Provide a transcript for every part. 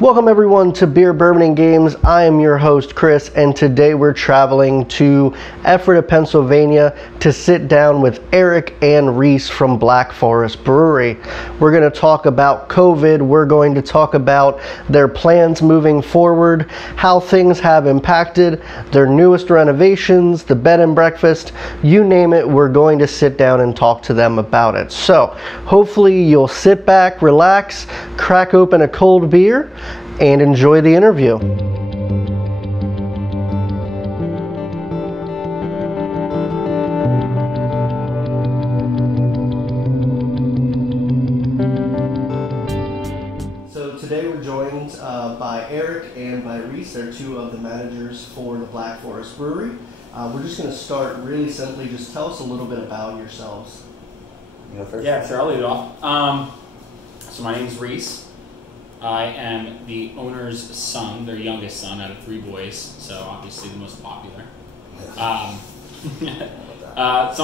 Welcome everyone to Beer, Bourbon, and Games. I am your host Chris, and today we're traveling to Ephrata, Pennsylvania to sit down with Eric and Reese from Black Forest Brewery. We're going to talk about COVID. We're going to talk about their plans moving forward, how things have impacted their newest renovations, the bed and breakfast, you name it. We're going to sit down and talk to them about it. So hopefully you'll sit back, relax, crack open a cold beer, and enjoy the interview. So today we're joined by Eric and by Reese. They're two of the managers for the Black Forest Brewery. We're just going to start really simply. Just tell us a little bit about yourselves. You go first? Yeah, sure, I'll lead it off. So my name's Reese. I am the owner's son, their youngest son out of 3 boys, so obviously the most popular. Some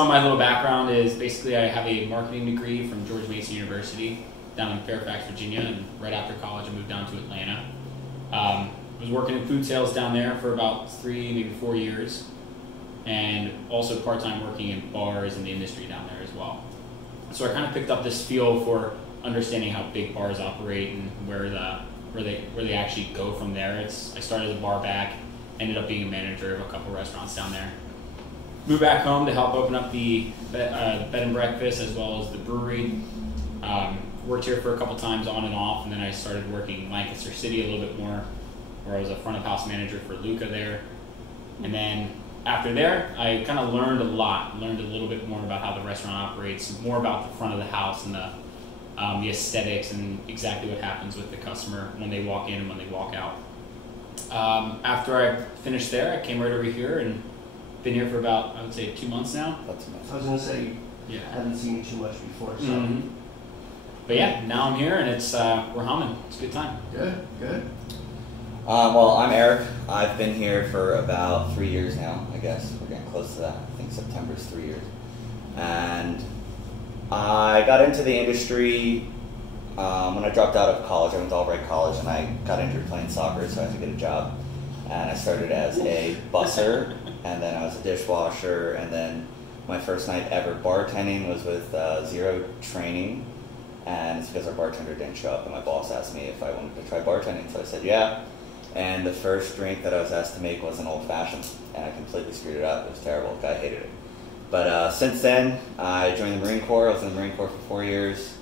of my little background is basically I have a marketing degree from George Mason University down in Fairfax, Virginia, and right after college I moved down to Atlanta. I was working in food sales down there for about 3, maybe 4 years, and also part-time working in bars in the industry down there as well. So I kind of picked up this feel for understanding how big bars operate and where they actually go from there. I started as a bar back, ended up being a manager of a couple restaurants down there. Moved back home to help open up the bed and breakfast as well as the brewery. Worked here for a couple times on and off, and then I started working in Lancaster City a little bit more, where I was a front of house manager for Luca there. And then after there, I kind of learned a little bit more about how the restaurant operates, more about the front of the house and the aesthetics and exactly what happens with the customer when they walk in and when they walk out. After I finished there, I came right over here and been here for about, I would say, 2 months now. I was going to say, yeah, I haven't seen you too much before. So. But yeah, now I'm here and it's we're humming. It's a good time. Good. Well, I'm Eric. I've been here for about 3 years now, I guess. We're getting close to that. I think September's 3 years. And I got into the industry when I dropped out of college. I went to Albright College and I got injured playing soccer, so I had to get a job. And I started as a busser, and then I was a dishwasher, and then my first night ever bartending was with zero training, and it's because our bartender didn't show up, and my boss asked me if I wanted to try bartending, so I said yeah. And the first drink that I was asked to make was an old-fashioned, and I completely screwed it up. It was terrible. The guy hated it. But since then, I joined the Marine Corps. I was in the Marine Corps for 4 years.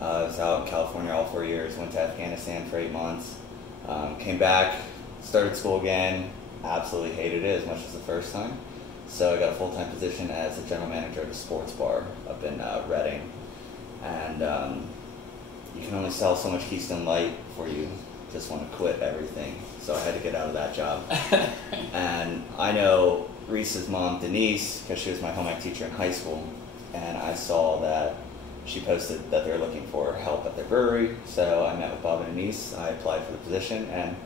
I was out in California all 4 years. Went to Afghanistan for 8 months. Came back, started school again. Absolutely hated it as much as the first time. So I got a full-time position as the general manager of a sports bar up in Reading. And you can only sell so much Keystone Light before you just want to quit everything. So I had to get out of that job. And I know Reese's mom, Denise, because she was my home ec teacher in high school, and I saw that she posted that they were looking for help at their brewery, so I met with Bob and Denise. I applied for the position, and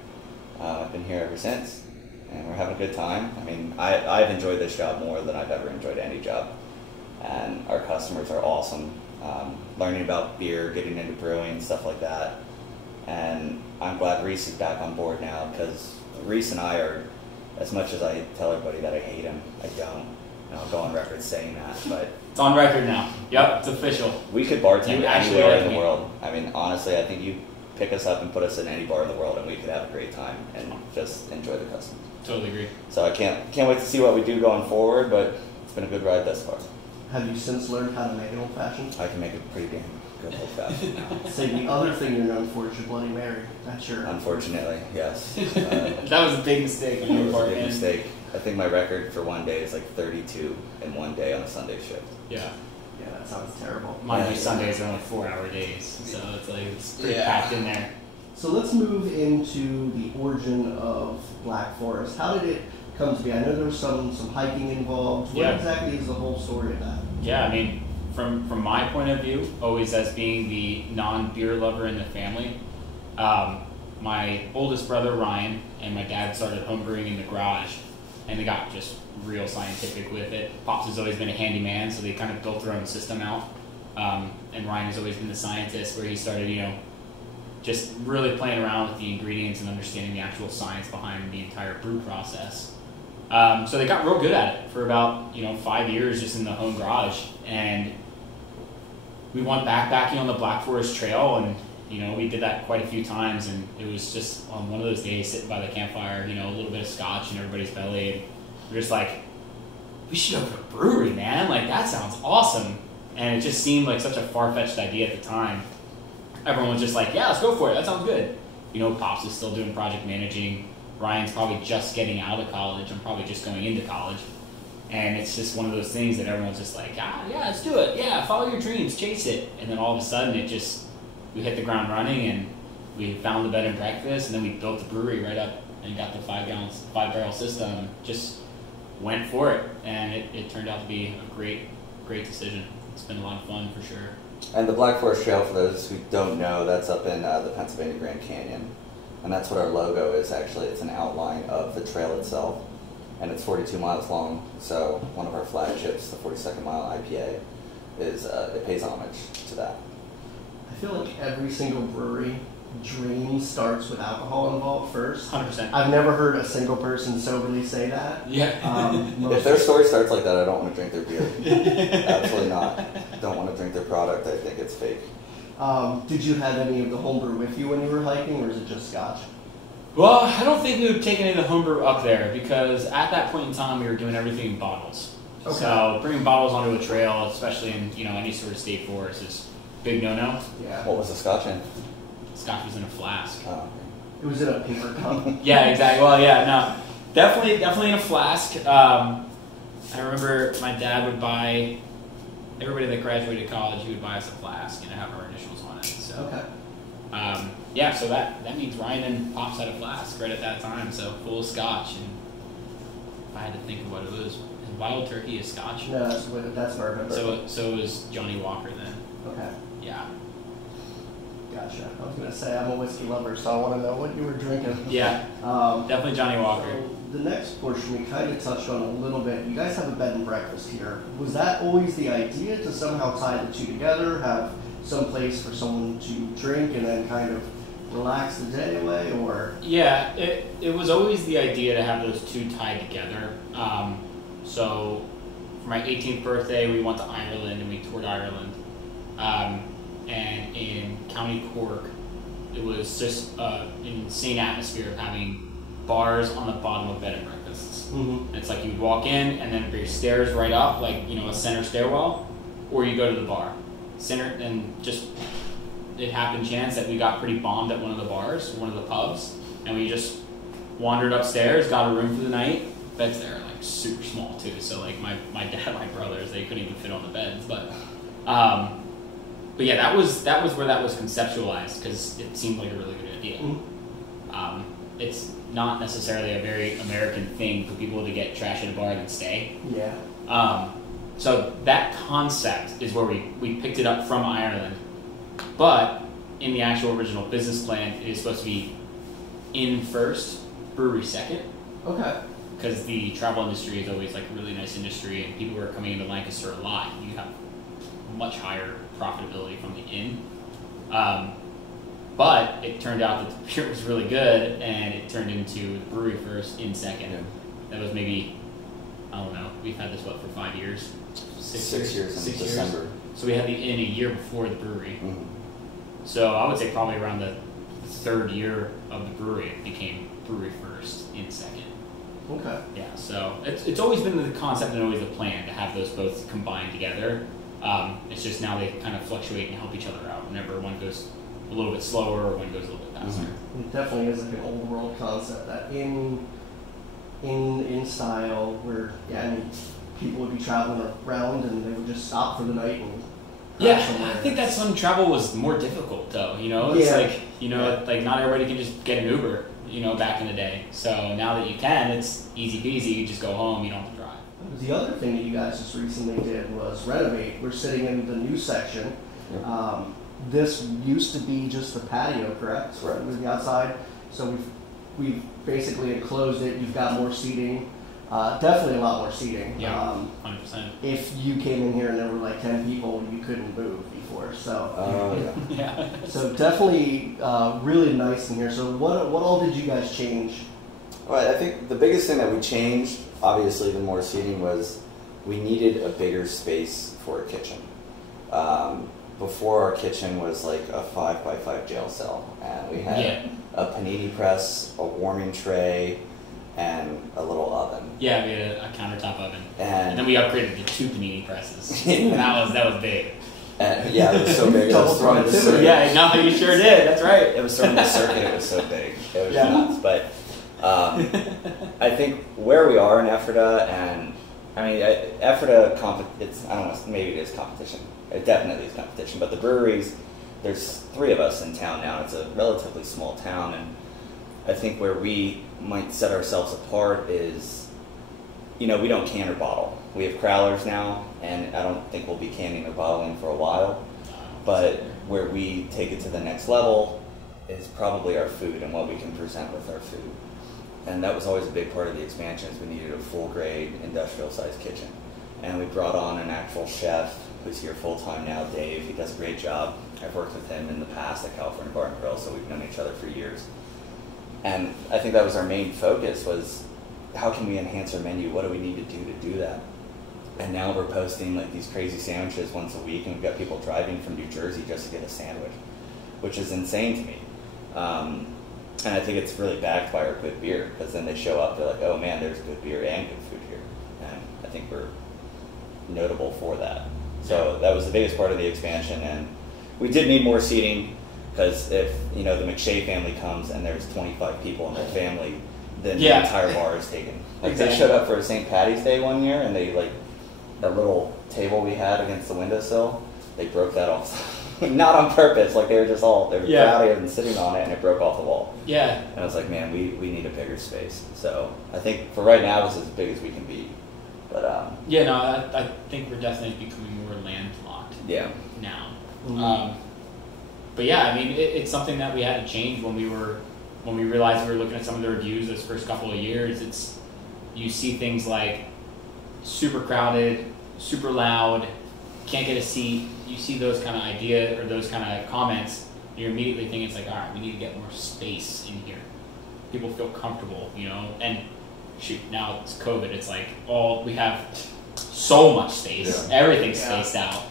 I've been here ever since, and we're having a good time. I mean, I've enjoyed this job more than I've ever enjoyed any job, and our customers are awesome. Learning about beer, getting into brewing, stuff like that, and I'm glad Reese is back on board now, because Reese and I are, as much as I tell everybody that I hate him, I don't. And I'll go on record saying that, but It's on record now. Yep, it's official. We could bartend You actually anywhere like in the me. world. I mean, honestly, I think you pick us up and put us in any bar in the world, and we could have a great time and just enjoy the customers. Totally agree. So I can't wait to see what we do going forward, but it's been a good ride thus far. Have you since learned how to make an old-fashioned? I can make a pretty damn good old-fashioned now. So the other thing you're known for is your Bloody Mary. That's your... Unfortunately, yes. That was a big mistake on It your was part, a big man. mistake. I think my record for one day is like 32 in one day on a Sunday shift. Yeah. Yeah, that sounds terrible. Mind you, Sundays are only 4-hour days, so it's pretty packed in there. So let's move into the origin of Black Forest. How did it come to be? I know there was some hiking involved. What exactly is the whole story of that? Yeah, I mean, from my point of view, always as being the non-beer lover in the family, my oldest brother Ryan and my dad started homebrewing in the garage, and they got just real scientific with it. Pops has always been a handyman, so they kind of built their own system out. And Ryan has always been the scientist, where he started, just really playing around with the ingredients and understanding the actual science behind the entire brew process. So they got real good at it for about 5 years just in the home garage, and we went backpacking on the Black Forest Trail, and we did that quite a few times, and it was just on one of those days sitting by the campfire, a little bit of scotch in everybody's belly, and we're just like, we should open a brewery, man, like that sounds awesome. And it just seemed like such a far-fetched idea at the time. Everyone was just like, yeah, let's go for it, that sounds good. Pops is still doing project managing. Ryan's probably just getting out of college. I'm probably just going into college. And it's just one of those things that everyone's just like, yeah, let's do it. Yeah, follow your dreams, chase it. And then all of a sudden we hit the ground running, and we found the bed and breakfast, and then we built the brewery right up and got the 5-barrel system. Just went for it, and it turned out to be a great decision. It's been a lot of fun for sure. And the Black Forest Trail, for those who don't know, that's up in the Pennsylvania Grand Canyon. And that's what our logo is, actually. It's an outline of the trail itself. And it's 42 miles long. So one of our flagships, the 42nd Mile IPA, it pays homage to that. I feel like every single brewery dream starts with alcohol involved first. 100%. I've never heard a single person soberly say that. Yeah. If their story starts like that, I don't want to drink their beer. Absolutely not. Don't want to drink their product. I think it's fake. Did you have any of the homebrew with you when you were hiking, or is it just scotch? Well, I don't think we would take any of the homebrew up there, because at that point in time we were doing everything in bottles. Okay. So bringing bottles onto a trail, especially in any sort of state forest, is big no-no. Yeah. What was the scotch in? Scotch was in a flask. Oh, okay. It was in a paper cup. Yeah, exactly. Well, yeah, no, definitely in a flask. I remember my dad would buy everybody that graduated college. He would buy us a flask and have our initials on it. So, okay. Yeah, so that means Ryan and Pops had a flask right at that time, so full of scotch. And if I had to think of what it was, Wild Turkey is scotch. No, that's what I remember. So it was Johnny Walker then. Okay. Yeah. Gotcha. I was gonna say I'm a whiskey lover, so I want to know what you were drinking. Yeah. Definitely Johnny Walker. So the next portion we kind of touched on a little bit. You guys have a bed and breakfast here. Was that always the idea, to somehow tie the two together, have some place for someone to drink and then kind of relax the day away, or? Yeah, it was always the idea to have those two tied together. So for my 18th birthday, we went to Ireland and we toured Ireland. And in County Cork, it was just an insane atmosphere of having bars on the bottom of bed and breakfasts. Mm-hmm. And it's like you'd walk in, and then there's stairs right up, like a center stairwell, or you go to the bar. And just it happened chance that we got pretty bombed at one of the bars, one of the pubs, and we just wandered upstairs, got a room for the night. Beds there are like super small too, so like my dad and my brothers, they couldn't even fit on the beds, but yeah, that was where that was conceptualized, because it seemed like a really good idea. Mm-hmm. It's not necessarily a very American thing for people to get trash at a bar and then stay. Yeah. So that concept is where we picked it up from Ireland, but in the actual original business plan, it is supposed to be inn first, brewery second. Okay. Because the travel industry is always like a really nice industry, and people who are coming into Lancaster a lot, you have much higher profitability from the inn. But it turned out that the beer was really good, and it turned into the brewery first, inn second. Yeah. That was maybe, I don't know, we've had this, for 5 years? 6 years in December. So we had the inn a year before the brewery. Mm-hmm. So I would say probably around the third year of the brewery, it became brewery first, inn second. Okay. Yeah, so it's always been the concept and always the plan to have those both combined together. It's just now they kind of fluctuate and help each other out whenever one goes a little bit slower or one goes a little bit faster. Mm-hmm. It definitely is like an old world concept, that in style where, people would be traveling around and they would just stop for the night and I think that's when travel was more difficult though, It's like not everybody can just get an Uber, back in the day. So now that you can, it's easy peasy, you just go home, you don't have to drive. The other thing that you guys just recently did was renovate. We're sitting in the new section. Yep. This used to be just the patio, correct? Right. It was the outside. So we've basically enclosed it. You've got more seating. Definitely a lot more seating. Yeah, 100%. If you came in here and there were like 10 people, you couldn't move before. So, Yeah. So definitely really nice in here. So what all did you guys change? Well, I think the biggest thing that we changed, obviously the more seating, was we needed a bigger space for a kitchen. Before, our kitchen was like a 5x5 jail cell, and we had a panini press, a warming tray, and a little oven. Yeah, we had a countertop oven, and then we upgraded to 2 panini presses. And that was big. And yeah, it was so big. It was throwing the circuit. Yeah, no, you sure did. That's right. It was throwing the circuit. It was so big. It was nuts. But I think where we are in Ephrata, and I mean, Ephrata, I don't know, maybe it is competition. It definitely is competition. But the breweries, there's 3 of us in town now. It's a relatively small town, and I think where we might set ourselves apart is, we don't can or bottle. We have crowlers now, and I don't think we'll be canning or bottling for a while. But where we take it to the next level is probably our food and what we can present with our food. And that was always a big part of the expansion, is we needed a full-grade, industrial-sized kitchen. And we brought on an actual chef who's here full-time now, Dave. He does a great job. I've worked with him in the past at California Bar and Grill, so we've known each other for years. And I think that was our main focus, was how can we enhance our menu? What do we need to do that? And now we're posting like these crazy sandwiches once a week, and we've got people driving from New Jersey just to get a sandwich, which is insane to me. And I think it's really backed by our good beer, because then they show up, they're like, oh man, there's good beer and good food here. And I think we're notable for that. So that was the biggest part of the expansion, and we did need more seating, because if the McShay family comes and there's 25 people in their family, then the entire bar is taken. Like they showed up for a St. Patty's Day one year, and they that little table we had against the windowsill, they broke that off. Not on purpose, like they were proud of it and sitting on it, and it broke off the wall. Yeah. And I was like, man, we need a bigger space. So I think for right now, this is as big as we can be. But I think we're definitely becoming more landlocked. Yeah. Now. Mm-hmm. But yeah, I mean, it's something that we had to change when we realized we were looking at some of the reviews those first couple of years. You see things like super crowded, super loud, can't get a seat. You see those kind of ideas or those kind of comments, and you're immediately thinking, it's like, all right, we need to get more space in here. People feel comfortable, and shoot, now it's COVID. It's like, we have so much space. Yeah. Everything's spaced out.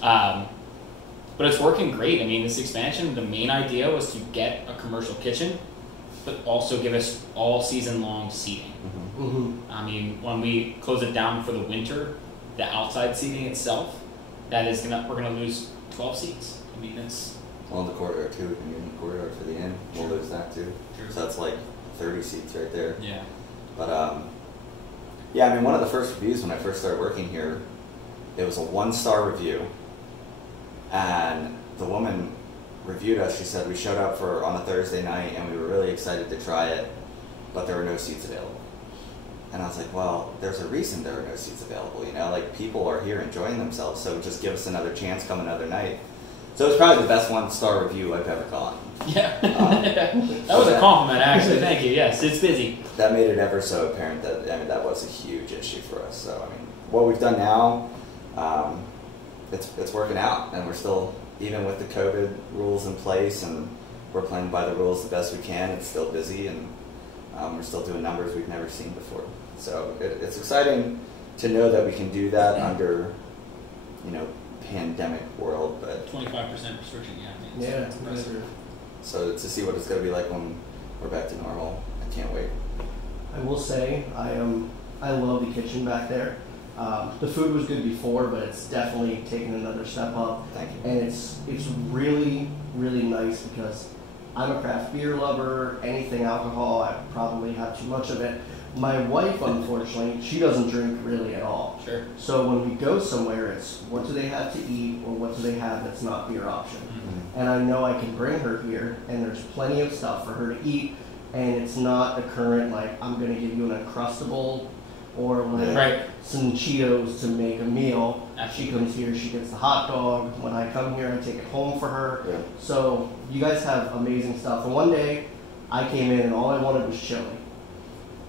But it's working great. I mean, this expansion, the main idea was to get a commercial kitchen, but also give us all season long seating. Mm-hmm. Mm-hmm. I mean, when we close it down for the winter, the outside seating itself, we're gonna lose 12 seats. I mean, it's on the corridor too. We can use the corridor for the inn. We'll lose that too. True. So that's like 30 seats right there. Yeah. But I mean, one of the first reviews when I first started working here, it was a 1-star review. And the woman reviewed us. She said we showed up on a Thursday night and we were really excited to try it, but there were no seats available. And I was like, well, there's a reason there are no seats available. Like people are here enjoying themselves, so just give us another chance, come another night. So it was probably the best 1-star review I've ever gotten. Yeah, that was a compliment actually. Thank you. Yes, it's busy. That made it ever so apparent that that was a huge issue for us. So what we've done now. It's working out, and we're still, even with the COVID rules in place, and we're playing by the rules the best we can. It's still busy, and we're still doing numbers we've never seen before. So it's exciting to know that we can do that under, pandemic world. But 25% restriction, yeah, it's impressive. So to see what it's going to be like when we're back to normal, I can't wait. I will say I love the kitchen back there. The food was good before, but it's definitely taken another step up. Thank you. And it's really, really nice, because I'm a craft beer lover. Anything alcohol, I probably have too much of it. My wife, unfortunately, she doesn't drink really at all. Sure. So when we go somewhere, it's what do they have to eat, or what do they have that's not beer option. Mm-hmm. And I know I can bring her here, and there's plenty of stuff for her to eat, and it's not a current, like, I'm going to give you an Uncrustable or some Cheetos to make a meal. She comes here, she gets the hot dog. When I come here, I take it home for her. Yeah. So you guys have amazing stuff. And one day, I came in and all I wanted was chili.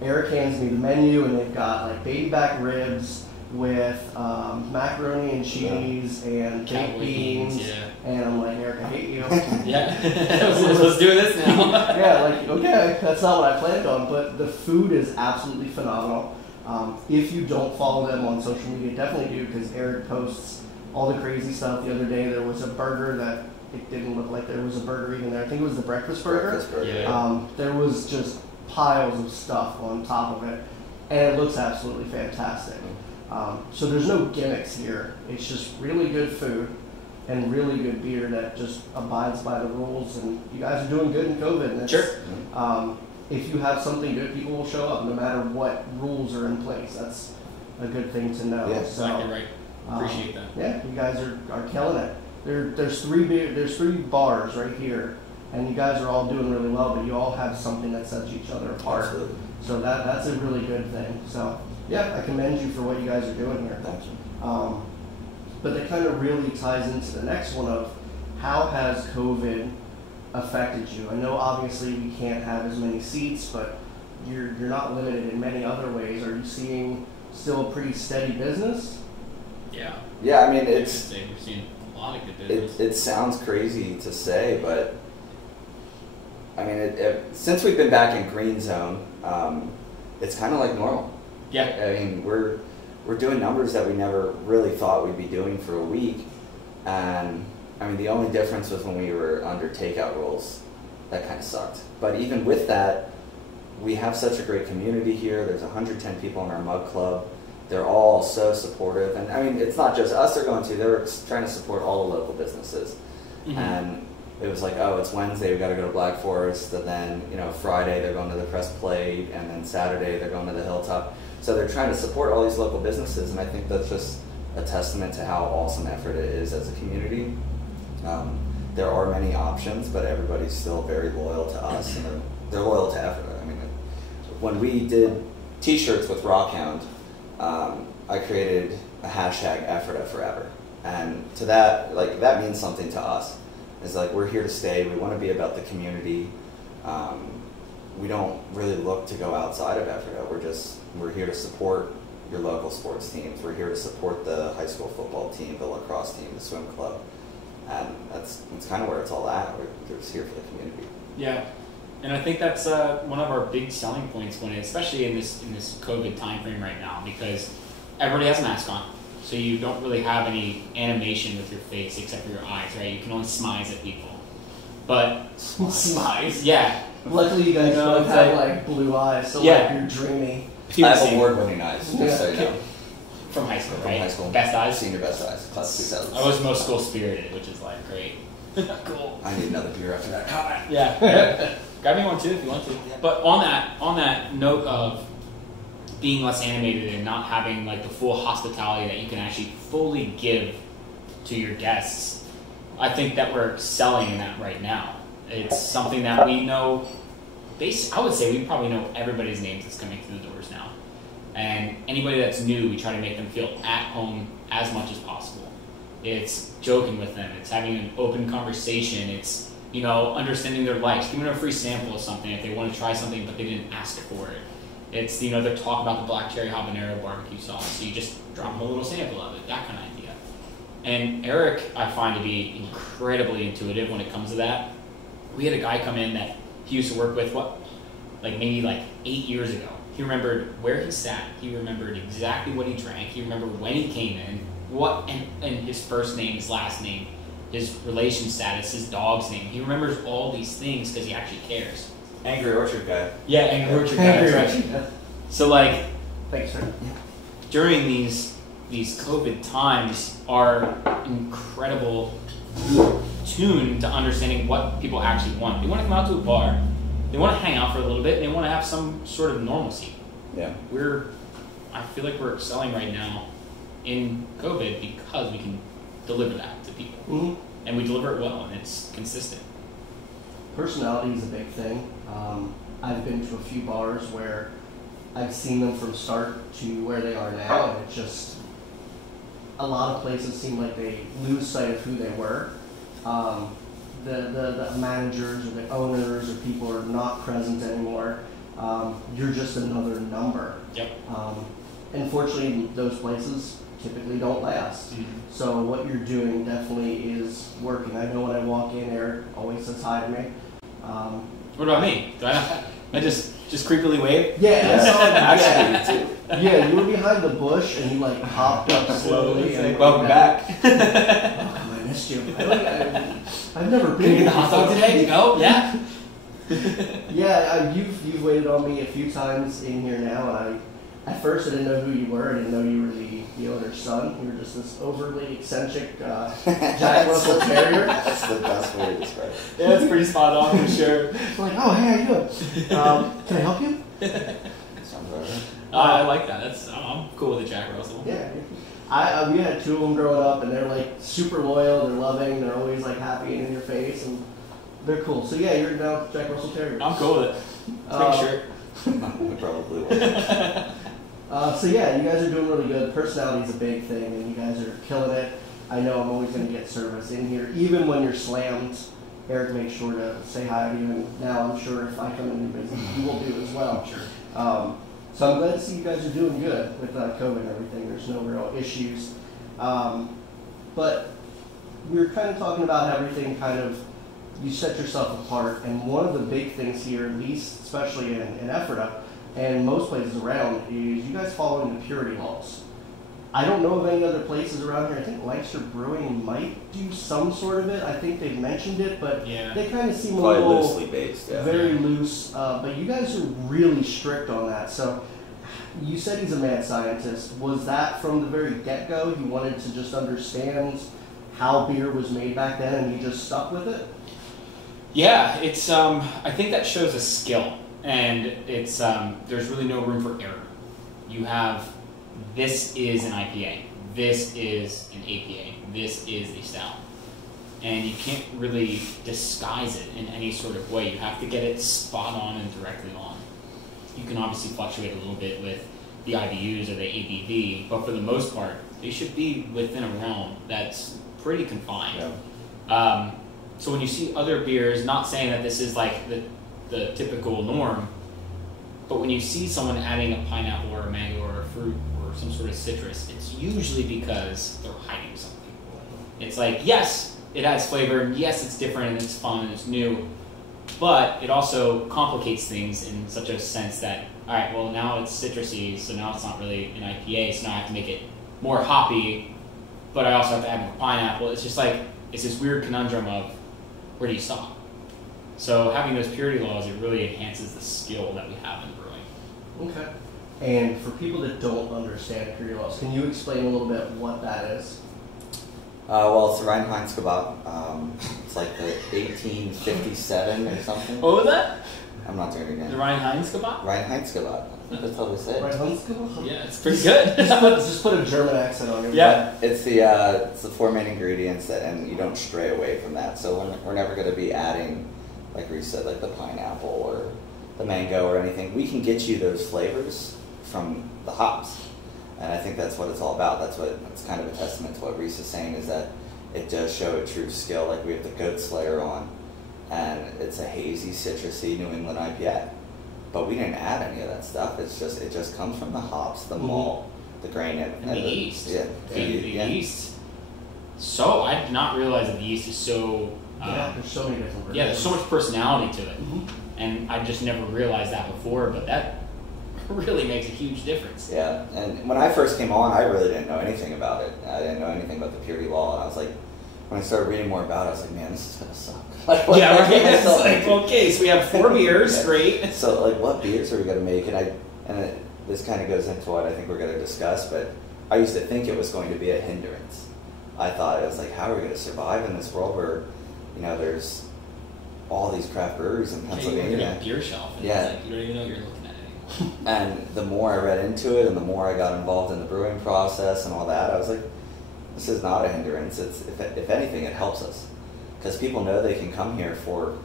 Eric hands me the menu, and they've got like baby back ribs with macaroni and cheese and baked beans. And I'm like, Eric, I hate you. Yeah, let's do this now. Yeah, like, okay, that's not what I planned on, but the food is absolutely phenomenal. If you don't follow them on social media, definitely do, because Eric posts all the crazy stuff. The other day there was a burger that it didn't look like there was a burger even there. I think it was the breakfast burger. Yeah. There was just piles of stuff on top of it, and it looks absolutely fantastic. So there's no gimmicks here. It's just really good food and really good beer that just abides by the rules. And you guys are doing good in COVID. And Sure. If you have something good, people will show up no matter what rules are in place. That's a good thing to know. Yeah, exactly right. Appreciate that. Yeah, you guys are killing it. There's three bars right here, and you guys are all doing really well, but you all have something that sets each other apart. Absolutely. So that's a really good thing. So yeah, I commend you for what you guys are doing here. Thank you. But that kind of really ties into the next one of how has COVID affected you? I know obviously we can't have as many seats, but you're not limited in many other ways. Are you seeing still a pretty steady business? Yeah. Yeah, I mean, We're seeing a lot of good business. it sounds crazy to say, but I mean, since we've been back in green zone, it's kind of like normal. Yeah. I mean, we're doing numbers that we never really thought we'd be doing for a week, and I mean, the only difference was when we were under takeout rules. That kind of sucked. But even with that, we have such a great community here. There's 110 people in our mug club. They're all so supportive, and I mean, it's not just us they're going to. They're trying to support all the local businesses. Mm-hmm. And it was like, oh, it's Wednesday, we got to go to Black Forest, and then Friday they're going to the Press Plate, and then Saturday they're going to the Hilltop. So they're trying to support all these local businesses, and I think that's just a testament to how awesome Ephrata is as a community. There are many options, but everybody's still very loyal to us, and they're loyal to Ephrata. I mean, when we did T-shirts with Rockhound, I created a hashtag Ephrata forever, and to that, like, that means something to us. It's like, we're here to stay. We want to be about the community. We don't really look to go outside of Ephrata. We're here to support your local sports teams. We're here to support the high school football team, the lacrosse team, the swim club, and that's kind of where it's all at. We're just here for the community. Yeah, and I think that's one of our big selling points especially in this COVID time frame right now, because everybody has a mask on, so you don't really have any animation with your face except for your eyes, right? You can only smize at people, but Smize? Yeah. Luckily, you guys both have like blue eyes, so like you're dreamy. I have award-winning eyes, just so you know. From high school, From right? high school. Best eyes? Senior best eyes, class 2000. I was most school spirited, which is like great. Cool. I need another beer after that comment. Yeah. Grab me one too if you want to. Yeah. But on that note of being less animated and not having like the full hospitality that you can actually fully give to your guests, I think that we're excelling in that right now. It's something that we know. I would say we probably know everybody's names that's coming through the doors now. And anybody that's new, we try to make them feel at home as much as possible. It's joking with them. It's having an open conversation. It's, understanding their likes, giving them a free sample of something if they want to try something but they didn't ask for it. It's, they're talking about the black cherry habanero barbecue sauce, so you just drop them a little sample of it, that kind of idea. And Eric, I find to be incredibly intuitive when it comes to that. We had a guy come in that he used to work with, maybe 8 years ago. He remembered where he sat. He remembered exactly what he drank. He remembered when he came in, and his first name, his last name, his relation status, his dog's name. He remembers all these things because he actually cares. Angry Orchard guy. Yeah, Angry Orchard guy. That's right. So thanks, sir. During these COVID times are incredible tuned to understanding what people actually want. They want to come out to a bar. They want to hang out for a little bit, and they want to have some sort of normalcy. Yeah. I feel like we're excelling right now in COVID because we can deliver that to people. Mm-hmm. And we deliver it well, and it's consistent. Personality is a big thing. I've been to a few bars where I've seen them from start to where they are now, and it's just, a lot of places seem like they lose sight of who they were. The managers or the owners or people are not present anymore, you're just another number. Yep. Unfortunately, those places typically don't last. Mm-hmm. So what you're doing definitely is working. I know when I walk in, Eric always says hi to me. What about me? Do I just creepily wave? Yeah, I saw you. Actually, too. Yeah, you were behind the bush and you like hopped up slowly. And Welcome back. Oh, I missed you. I've never been Can you get here the hot dog before. today? To go? Yeah. Yeah, you've waited on me a few times in here now, and at first I didn't know who you were. I didn't know you were the owner's son. You were just this overly eccentric Jack Russell Terrier. That's the best way to describe it. Yeah, that's pretty spot on for sure. I'm like, oh, hey, how you doing? Can I help you? Sounds all right. I like that. I'm cool with the Jack Russell. Yeah. We had two of them growing up, and they're like super loyal. They're loving. They're always like happy and in your face, and they're cool. So yeah, you're now Jack Russell Terrier. I'm cool with it. Let's make sure. We probably will. So yeah, you guys are doing really good. Personality is a big thing, and you guys are killing it. I know I'm always going to get service in here, even when you're slammed. Eric makes sure to say hi to you, and now I'm sure if I come into your business, you will do as well. Sure. So I'm glad to see you guys are doing good with COVID and everything. There's no real issues. But we were kind of talking about everything kind of, you set yourself apart, and one of the big things here, at least especially in Ephrata and most places around, is you guys following the purity laws. I don't know of any other places around here. I think Lancaster Brewing might do some sort of it. I think they've mentioned it, but Yeah. they kind of seem a Probably little loosely based, yeah. very loose. But you guys are really strict on that. So you said he's a mad scientist. Was that from the very get-go? You wanted to just understand how beer was made back then, and you just stuck with it? Yeah, it's I think that shows a skill, and it's there's really no room for error. You have, this is an IPA, this is an APA, this is a stout, and you can't really disguise it in any sort of way. You have to get it spot on and directly on. You can obviously fluctuate a little bit with the IBUs or the ABV, but for the most part, they should be within a realm that's pretty confined. Yeah. So when you see other beers, not saying that this is like the typical norm, but when you see someone adding a pineapple or a mango or a fruit or some sort of citrus, it's usually because they're hiding something. It's like, yes, it adds flavor, and yes, it's different and it's fun and it's new, but it also complicates things in such a sense that, all right, well, now it's citrusy, so now it's not really an IPA, so now I have to make it more hoppy, but I also have to add more pineapple. It's just like, it's this weird conundrum of, where do you stop? So having those purity laws, it really enhances the skill that we have in brewing. Okay. And for people that don't understand purity laws, can you explain a little bit what that is? Well, it's the Reinheitsgebot. It's like the 1857 or something. What was that? I'm not doing it again. The Reinheitsgebot? Reinheitsgebot. That's how they say it. Right, Yeah, it's pretty good. just put a German accent on your Yeah. It's the four main ingredients and you don't stray away from that. So we're never going to be adding, like Reese said, like the pineapple or the mango or anything. We can get you those flavors from the hops, and I think that's what it's all about. That's kind of a testament to what Reese is saying, is that it does show a true skill. Like we have the Goat Slayer on, and it's a hazy, citrusy New England IPA. But we didn't add any of that stuff. It just comes from the hops, the malt, the grain, and the yeast. Yeah, The yeast. So I did not realize that the yeast is so. There's so many different versions. Yeah, there's so much personality to it, Mm-hmm. and I just never realized that before. But that really makes a huge difference. Yeah, and when I first came on, I really didn't know anything about it. I didn't know anything about the purity law, and I was like, when I started reading more about it, I was like, man, this is gonna suck. Like, what Yeah, am I right. getting It's myself like, into? okay, so we have 4 beers, Yeah. great. So, like, what beers are we gonna make? This kind of goes into what I think we're gonna discuss. But I used to think it was going to be a hindrance. I thought it was like, how are we gonna survive in this world where, there's all these craft breweries in You look Pennsylvania? at a beer shelf, and Yeah. it's like you don't even know what you're looking at anymore. And the more I read into it and the more I got involved in the brewing process and all that, I was like, this is not a hindrance. It's, if anything, it helps us. Because people know they can come here for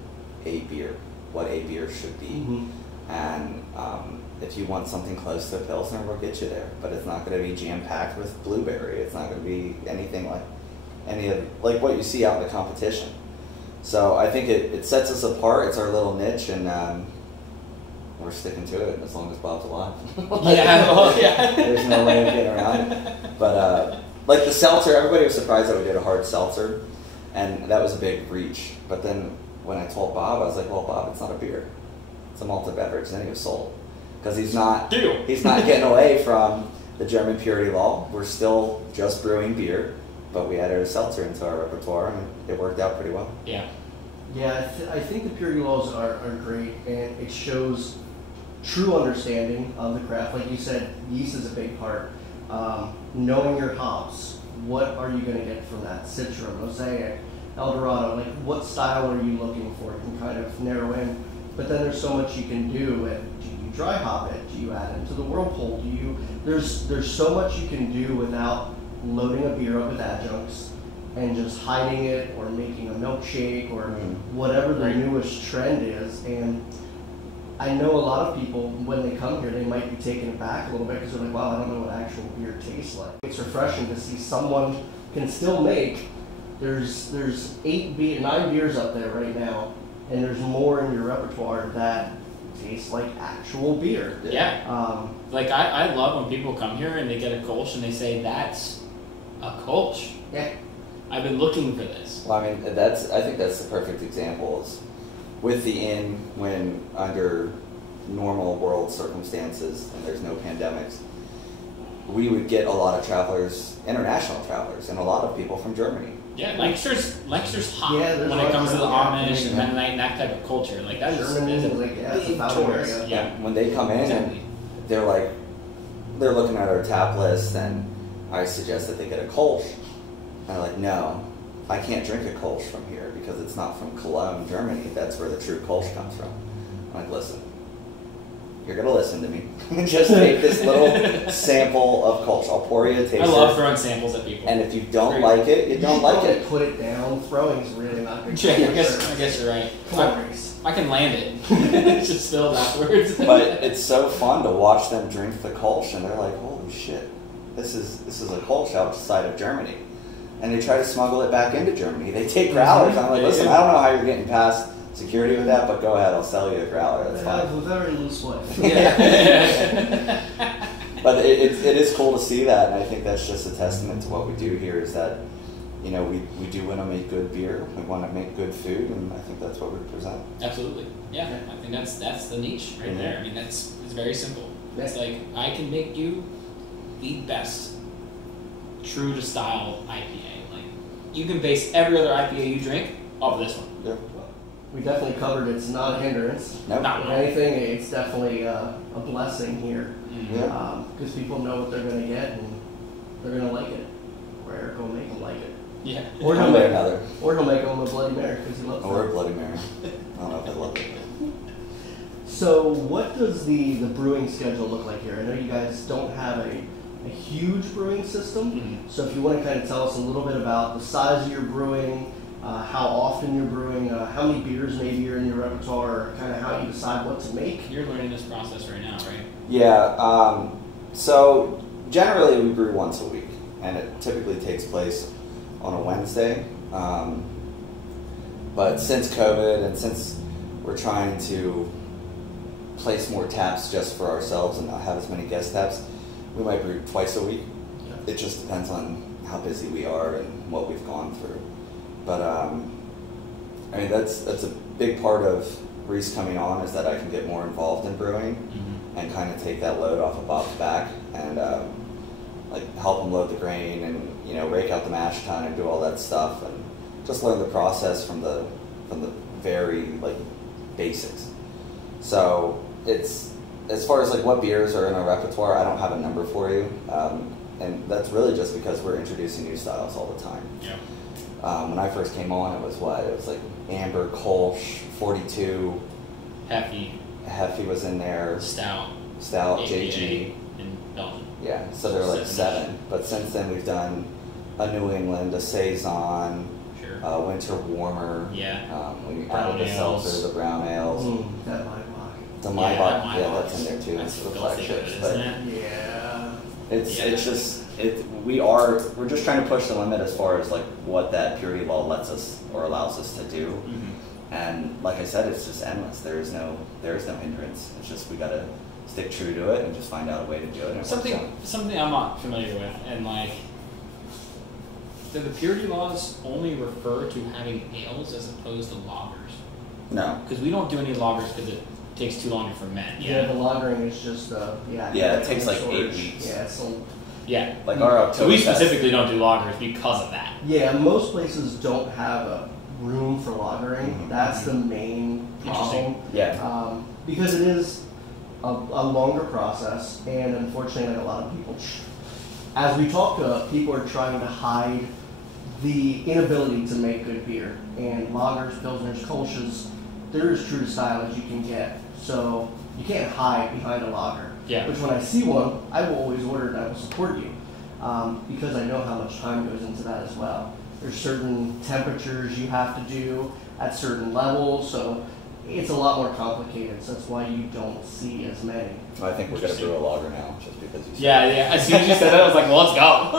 a beer, what a beer should be. Mm-hmm. And if you want something close to a Pilsner, we'll get you there. But it's not going to be jam-packed with blueberry. It's not going to be anything like what you see out in the competition. So I think it sets us apart. It's our little niche, and we're sticking to it as long as Bob's alive. There's no way of getting around it. But like the seltzer, everybody was surprised that we did a hard seltzer, and that was a big reach. But then when I told Bob, I was like, well, Bob, it's not a beer. It's a malted beverage. And then he was sold. Because he's not getting away from the German purity law. We're still just brewing beer, but we added a seltzer into our repertoire, and it worked out pretty well. Yeah. Yeah, I think the purity laws are great, and it shows true understanding of the craft. Like you said, yeast is a big part. Knowing your hops, what are you going to get from that? Citron, Mosaic, Eldorado, like what style are you looking for? You can kind of narrow in. But then there's so much you can do. And do you dry hop it? Do you add it to the whirlpool? There's so much you can do without loading a beer up with adjuncts and just hiding it or making a milkshake or whatever the newest trend is. And I know a lot of people, when they come here, they might be taken aback a little bit because they're like, wow, I don't know what actual beer tastes like. It's refreshing to see someone can still make, there's 9 beers up there right now, and there's more in your repertoire that taste like actual beer. Yeah. Like I love when people come here and they get a Kolsch and they say, that's a Kolsch. Yeah. I've been looking for this. Well, I mean, I think that's the perfect example. Is with the inn, when under normal world circumstances and there's no pandemics, we would get a lot of travelers, international travelers, and a lot of people from Germany. Yeah, Lancaster's hot when it comes to the Amish and Mennonite and that type of culture. Like that is a big tourist. Yeah, when they come in and they're like, they're looking at our tap list, and I suggest that they get a Kolsch. And I'm like, no, I can't drink a Kolsch from here because it's not from Cologne, Germany. That's where the true Kolsch comes from. I'm like, listen, you're going to listen to me. Just take this little sample of Kolsch. I'll pour you a taster. I love throwing samples at people. And if you don't like it, you don't like it. Put it down. Throwing's really not good. I guess you're right. I can land it. It's just spilled afterwards. But it's so fun to watch them drink the Kolsch, and they're like, holy shit, this is a Kolsch outside of Germany. And they try to smuggle it back into Germany. They take growlers. I'm like, listen, I don't know how you're getting past security with that, but go ahead, I'll sell you a growler. That's fine. I have a very loose way. But it is cool to see that, and I think that's just a testament to what we do here. Is that, you know, we do want to make good beer, we want to make good food, and I think that's what we present. Absolutely, yeah. I think that's the niche right there. I mean, it's very simple. It's like I can make you the best true to style IPA. Like you can base every other IPA you drink off of this one. Yeah. We definitely covered it's not a hindrance. Nope. If anything, it's definitely a blessing here. Yeah. Because people know what they're going to get and they're going to like it. Or Eric will make them like it. Yeah. Or he'll make them a Bloody Mary because he loves it. Or a Bloody Mary. I don't know if I love it. So what does the brewing schedule look like here? I know you guys don't have a huge brewing system. So if you want to kind of tell us a little bit about the size of your brewing, how often you're brewing, how many beers maybe are in your repertoire, or kind of how you decide what to make. You're learning this process right now, right? Yeah. So generally we brew once a week, and it typically takes place on a Wednesday. But since COVID and since we're trying to place more taps just for ourselves and not have as many guest taps, we might brew twice a week. Yeah. It just depends on how busy we are and what we've gone through. But I mean, that's a big part of Reese coming on, is that I can get more involved in brewing and kind of take that load off of Bob's back and like help him load the grain and, you know, rake out the mash tun and do all that stuff and just learn the process from the very like basics. So it's, as far as like what beers are in our repertoire, I don't have a number for you, and that's really just because we're introducing new styles all the time. Yeah. When I first came on, it was like Amber, Kolsch, 42. Heffy was in there. Stout, JG. in Belgium. Yeah, so there were like 7. But since then we've done a New England, a Saison, Winter Warmer. Yeah. We added the seltzer, the brown ales. That might The Maibach, that's in there too. It's the flagships, but it's just we're just trying to push the limit as far as like what that purity law lets us or allows us to do. And like I said, it's just endless. There is no hindrance. It's just we gotta stick true to it and just find out a way to do it. And something I'm not familiar with, and like, do the purity laws only refer to having ales as opposed to lagers? No, because we don't do any lagers because it takes too long to ferment. Yeah, the lagering is just it takes like 8 weeks. Yeah, so yeah, like our October. So we specifically don't do lagers because of that. Yeah, most places don't have a room for lagering. Mm-hmm. That's the main problem. Yeah. Because it is a longer process, and unfortunately, like a lot of people, as we talk to people, are trying to hide the inability to make good beer. And lagers, pilsners, kolsch's, they're as true to style as you can get. So you can't hide behind a lager. Yeah. Which when I see one, I will always order and I will support you. Because I know how much time goes into that as well. There's certain temperatures you have to do at certain levels, so it's a lot more complicated. So that's why you don't see as many. I think we're going to brew a lager now, just because you said Yeah. As soon as you said that, I was like, well, let's go.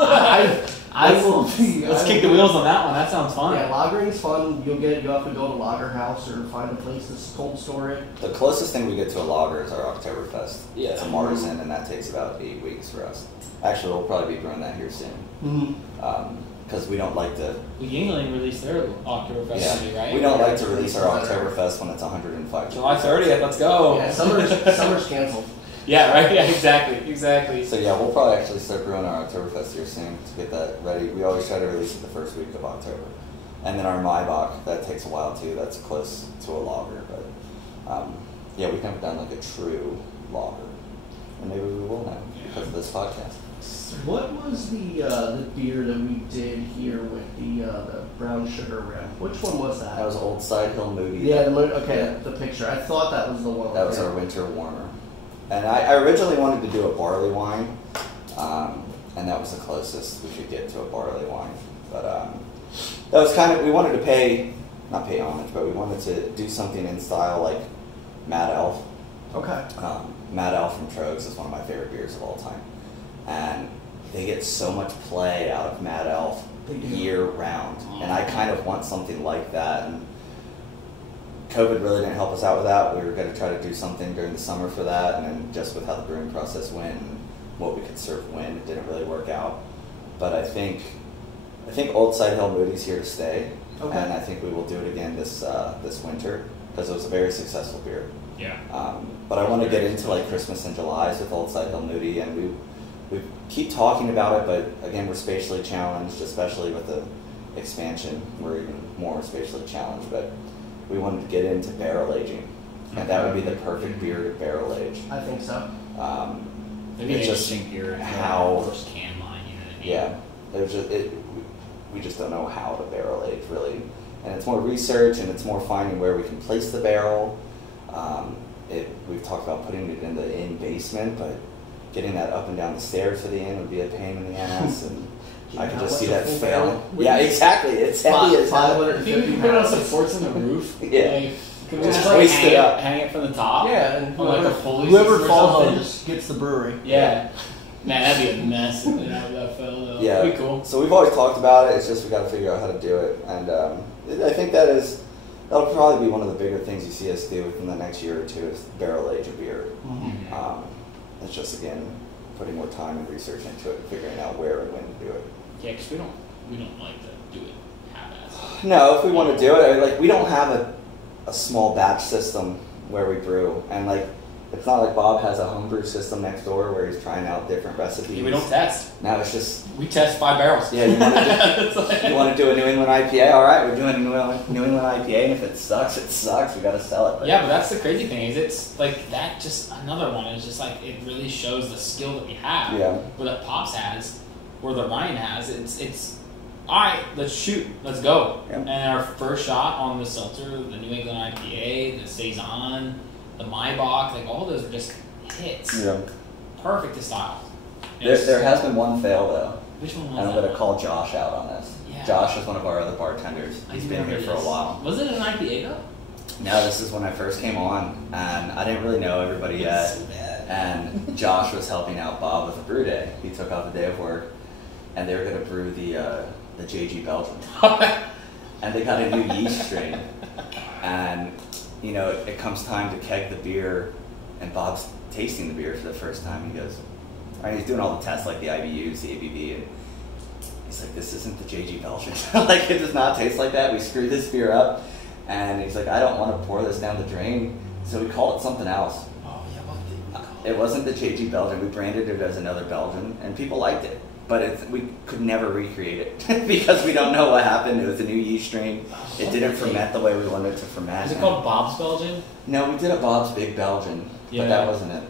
Let's kick the wheels on that one. That sounds fun. Yeah, lagering's fun. You'll have to go to Lager House or find a place that's cold store it. The closest thing we get to a lager is our Oktoberfest. Yeah. It's a Martisan, and that takes about 8 weeks for us. Actually, we'll probably be brewing that here soon. Mm-hmm. Because we don't like to. Well, Yingling released their Oktoberfest today, right? We don't like to release our Oktoberfest when it's 105. July 30th. Let's go. Yeah, summer's canceled. Yeah, right. Yeah, exactly. So yeah, we'll probably actually start brewing our Oktoberfest here soon to get that ready. We always try to release it the first week of October, and then our Maibach, that takes a while too. That's close to a lager, but yeah, we've never done like a true lager, and maybe we will now because of this podcast. What was the beer that we did here with the brown sugar rim? Which one was that? That was Old Side Hill Moody. Yeah, the picture. I thought that was the one. That was our winter warmer. And I originally wanted to do a barley wine, and that was the closest we could get to a barley wine. But that was kind of, we wanted to not pay homage, but we wanted to do something in style like Mad Elf. Okay. Mad Elf from Trogs is one of my favorite beers of all time. And they get so much play out of Mad Elf year round. And I kind of want something like that. And COVID really didn't help us out with that. We were going to try to do something during the summer for that, and then just with how the brewing process went and what we could serve when, it didn't really work out. But I think Old Side Hill Moody's here to stay, and I think we will do it again this winter because it was a very successful beer. Yeah. But I want to get into like Christmas and July's with Old Side Hill Moody, and we keep talking about it, but again, we're spatially challenged, especially with the expansion. We're even more spatially challenged, but we wanted to get into barrel aging, and that would be the perfect beer to barrel age. I think so. Maybe it's just beer how first can line, you know what I mean? Yeah, there's just we just don't know how to barrel age really, and it's more research and it's more finding where we can place the barrel. We've talked about putting it in the inn basement, but getting that up and down the stairs to the inn would be a pain in the ass, and I can just see that failing. Yeah, exactly. It's heavy as hell. I think we can put it on supports on the roof. Yeah. Like, can we Just just like hoist it up. hang it from the top? Yeah, and on like a pulley whoever system or falls something? on just gets the brewery. Yeah. Man, that'd be a mess if that fell though. Yeah. That'd be cool. So we've always talked about it. It's just we got to figure out how to do it, and I think that'll probably be one of the bigger things you see us do within the next year or two is barrel age a beer. Mm-hmm. It's just again putting more time and research into it, and figuring out where and when to do it. Yeah, because we don't like to do it half-assed. No, if we want to do it, like we don't have a small batch system where we brew, and like it's not like Bob has a homebrew system next door where he's trying out different recipes. Yeah, we don't test. No, it's just We test 5 barrels. yeah. You want to do a New England IPA? All right, we're doing a New England IPA, and if it sucks, it sucks. We got to sell it. But Yeah, but that's the crazy thing is it's like that. Just another one is just like it really shows the skill that we have. Yeah. Or that Pops has, or that Ryan has. It's all right. Let's shoot. Let's go. Yep. And our first shot on the seltzer, the New England IPA, the Saison, the Maibach, like all those are just hits. Yeah. Perfect to style. There has been one fail though, Which one was and I'm that? going to call Josh out on this. Yeah. Josh is one of our other bartenders. I He's do been here remember for a this. while. Was it an IPA though? No, this is when I first came on, and I didn't really know everybody yet. So bad. And Josh was helping out Bob with a brew day. He took off a day of work, and they were going to brew the JG Belgian. And they got a new yeast strain. And, you know, it comes time to keg the beer, and Bob's tasting the beer for the first time. He goes, all right, he's doing all the tests, like the IBUs, the ABV, and he's like, this isn't the JG Belgian. Like, it does not taste like that. We screwed this beer up. And he's like, I don't want to pour this down the drain. So we called it something else. Oh, yeah, what did we call it? It wasn't the JG Belgian. We branded it as another Belgian, and people liked it. But we could never recreate it because we don't know what happened. It was a new yeast strain. It didn't ferment the way we wanted it to ferment. Is it called Bob's Belgian? No, we did a Bob's Big Belgian, Yeah. but that wasn't it.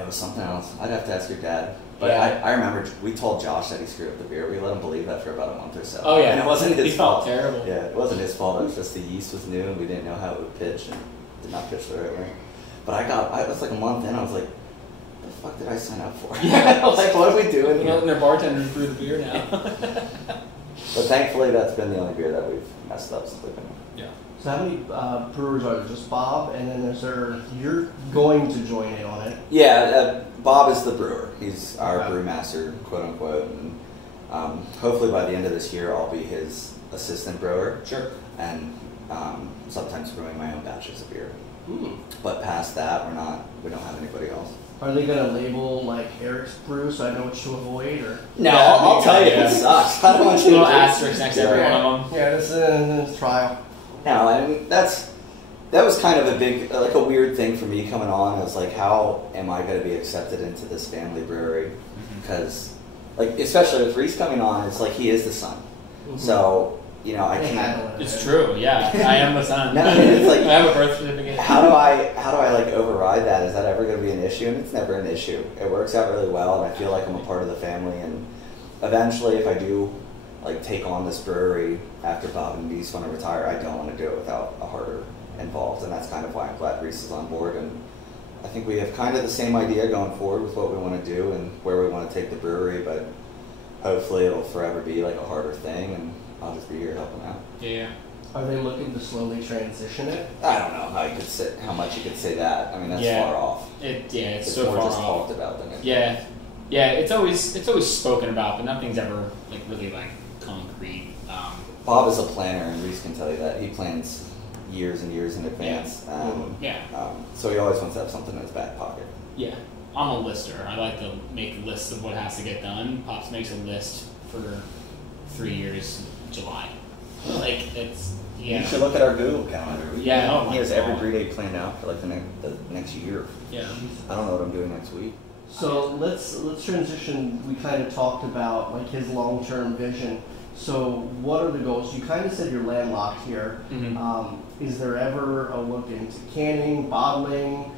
It was something else. I'd have to ask your dad. But Yeah. I remember we told Josh that he screwed up the beer. We let him believe that for about a month or so. Oh, yeah. And it wasn't his He felt fault. terrible. Yeah, it wasn't his fault. It was just the yeast was new and we didn't know how it would pitch and did not pitch the right way. But I was like a month in, I was like, what the fuck did I sign up for? Yeah. Like, what are we doing We're here? letting their bartenders brew the beer now. But thankfully, that's been the only beer that we've messed up since we've been here. Yeah. So how many brewers are there? Just Bob, and then is there? You're going to join in on it. Yeah, Bob is the brewer. He's our Okay. brewmaster, quote unquote. And hopefully by the end of this year, I'll be his assistant brewer. Sure. And sometimes brewing my own batches of beer. Hmm. But past that, we don't have anybody else. Are they gonna label like Eric's brew so I know what to avoid, or? No, Yeah, I'll tell you, yeah. it sucks. I don't want you to Little do- asterisks next to every Yeah. one of them. Yeah, this is a trial. No, I mean, that was kind of a big, like a weird thing for me coming on. I was like, how am I going to be accepted into this family brewery? Because, like, especially with Reese coming on, it's like he is the son. Mhm. So, you know, I can't. It's true, yeah. I am the son. No, it's like- I have a birth certificate. How do I like override that? Is that ever going to be an issue? And it's never an issue. It works out really well, and I feel like I'm a part of the family. And eventually, if I do like take on this brewery after Bob and Reese want to retire, I don't want to do it without a harder involved, and that's kind of why I'm glad Reese is on board. And I think we have kind of the same idea going forward with what we want to do and where we want to take the brewery, but hopefully it'll forever be like a harder thing, and I'll just be here helping out. Yeah. Are they looking to slowly transition it? I don't know how much you could say that. I mean, that's Yeah. far off. It's It's so more far just off. talked about than it. Yeah. Yeah, it's always spoken about, but nothing's ever like really like concrete. Bob is a planner, and Reese can tell you that. He plans years and years in advance. Yeah. So he always wants to have something in his back pocket. Yeah. I'm a lister. I like to make lists of what has to get done. Pops makes a list for 3 years, July. Like, it's, yeah. You should look at our Google calendar. Yeah, oh he my has every God. brew day planned out for like the next year. Yeah. I don't know what I'm doing next week. So let's transition. We kind of talked about like his long-term vision. So what are the goals? You kind of said you're landlocked here. Mhm. Is there ever a look into canning, bottling,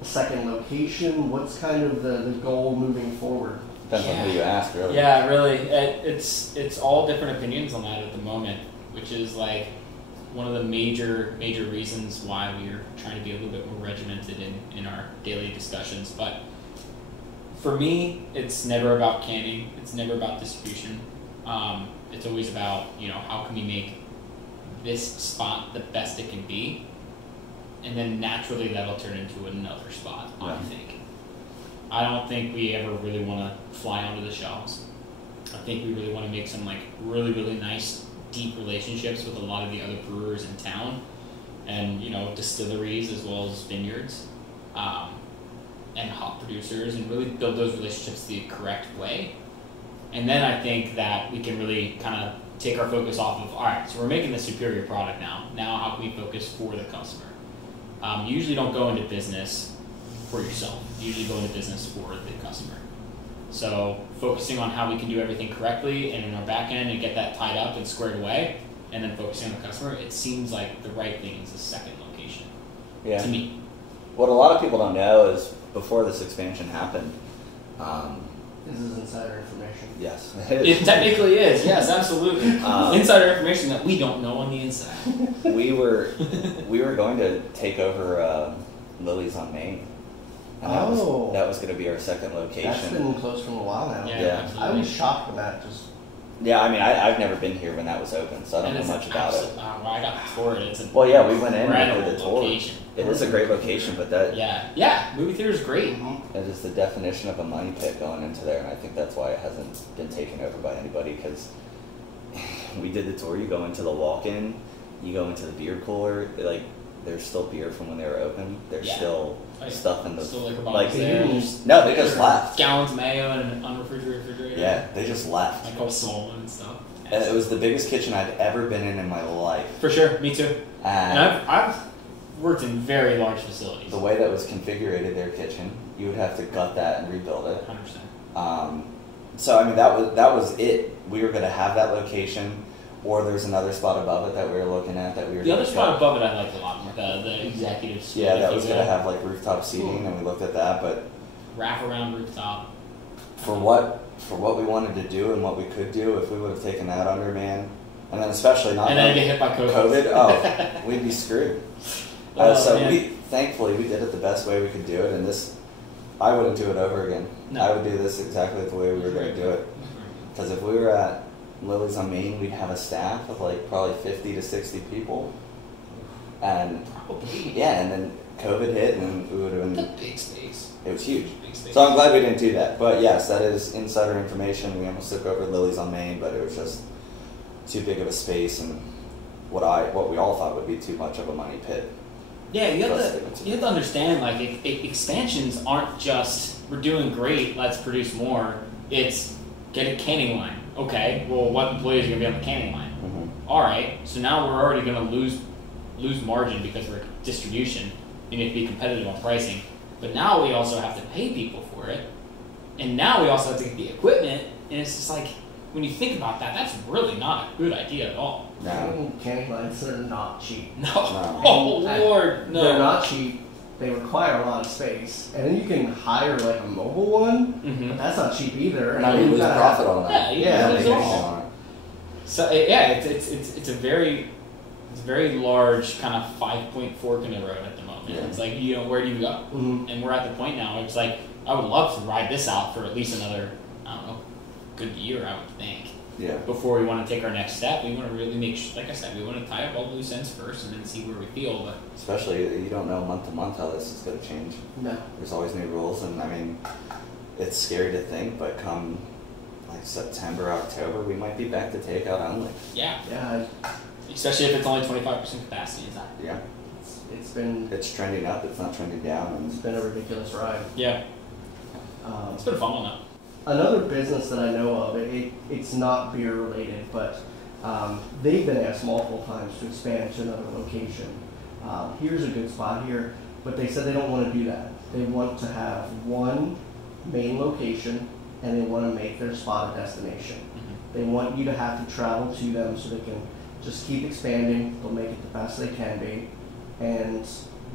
a second location? What's kind of the goal moving forward? Depends on who you ask, really. Yeah, really. It's all different opinions on that at the moment, which is like one of the major reasons why we're trying to be a little bit more regimented in our daily discussions. But for me, it's never about canning. It's never about distribution. It's always about, how can we make this spot the best it can be, and then naturally that'll turn into another spot. I Yeah. think. I don't think we ever really want to fly onto the shelves. I think we really want to make some like really nice deep relationships with a lot of the other brewers in town, and distilleries as well as vineyards, and hop producers, and really build those relationships the correct way. And then I think that we can really kind of take our focus off of, all right, so we're making the superior product now. Now how can we focus for the customer? You usually don't go into business for yourself. You usually go into business for the customer. So focusing on how we can do everything correctly and in our back end and get that tied up and squared away, and then focusing on the customer, it seems like the right thing is the second location, Yeah. to me. What a lot of people don't know is before this expansion happened, This is insider information. yes, It technically is, yes, absolutely. Um, Insider information that we don't know on the inside. we were going to take over Lily's on Main. And that was going to be our second location. That's been closed for a while now. Yeah. Absolutely. I was shocked when that just. Yeah, I mean, I've never been here when that was open, so I don't And know it's much about it. well, I got the tour. It's a Well, yeah, we went in and incredible did the tour. location. It is a great location, but that Yeah, movie theater is great. it is the definition of a money pit going into there, and I think that's why it hasn't been taken over by anybody, because we did the tour. You go into the walk-in, you go into the beer cooler, like there's still beer from when they were open. There's still stuff in the still liquor bottles there. No, they just left. Gallons of mayo in an unrefrigerated refrigerator. Yeah, they just left. Like all swollen and stuff. And it was the biggest kitchen I've ever been in my life. For sure, me too. And I've worked in very large facilities. The way that was configured, their kitchen, you would have to gut that and rebuild it. 100%. So I mean that was it. We were going to have that location, or there's another spot above it that we were looking at that we were. The other spot above it I liked a lot more. The executive suite. Yeah, that was going to have like rooftop seating, and we looked at that, but wrap-around rooftop. For what we wanted to do and what we could do, if we would have taken that under, man, and then especially not. And then get hit by COVID. Oh, we'd be screwed. Thankfully we did it the best way we could do it, and I wouldn't do it over again. No. I would do this exactly the way we were going to do it. Because if we were at Lily's on Main, we'd have a staff of like probably 50 to 60 people. And and then COVID hit, and we would have been. That's a big space. It was huge. So I'm glad we didn't do that. But yes, that is insider information. We almost took over Lily's on Main, but it was just too big of a space, and what we all thought would be too much of a money pit. Yeah, you have to understand, like, expansions aren't just, we're doing great, let's produce more. It's, get a canning line. Okay, well, what employees are going to be on the canning line? Mm-hmm. All right, so now we're already going to lose margin because we're distribution. You need to be competitive on pricing. But now we also have to pay people for it. And now we also have to get the equipment. And it's just like, when you think about that, that's really not a good idea at all. No. Canning lines are not cheap. No. Oh, Lord, no. They're not cheap. They require a lot of space. And then you can hire like a mobile one, but that's not cheap either. And you lose profit on that. Yeah, you lose on it. So, it's a very large kind of 5-point fork in the road at the moment. Yeah. It's like, where do you go? Mm-hmm. And we're at the point now, it's like, I would love to ride this out for at least another, I don't know, good year, I would think. Yeah. Before we want to take our next step, we want to really make sure, like I said, we want to tie up all the loose ends first and then see where we feel. But especially, you don't know month to month how this is going to change. No. There's always new rules, and I mean, it's scary to think, but come like September, October, we might be back to takeout only. Yeah. Yeah. Especially if it's only 25% capacity, is that? Yeah. It's trending up, it's not trending down. And it's been a ridiculous ride. Yeah. It's been a fun one though. Another business that I know of, it's not beer related, but they've been asked multiple times to expand to another location. Here's a good spot here, but they said they don't want to do that. They want to have one main location, and they want to make their spot a destination. Mm-hmm. They want you to have to travel to them so they can just keep expanding. They'll make it the best they can be, and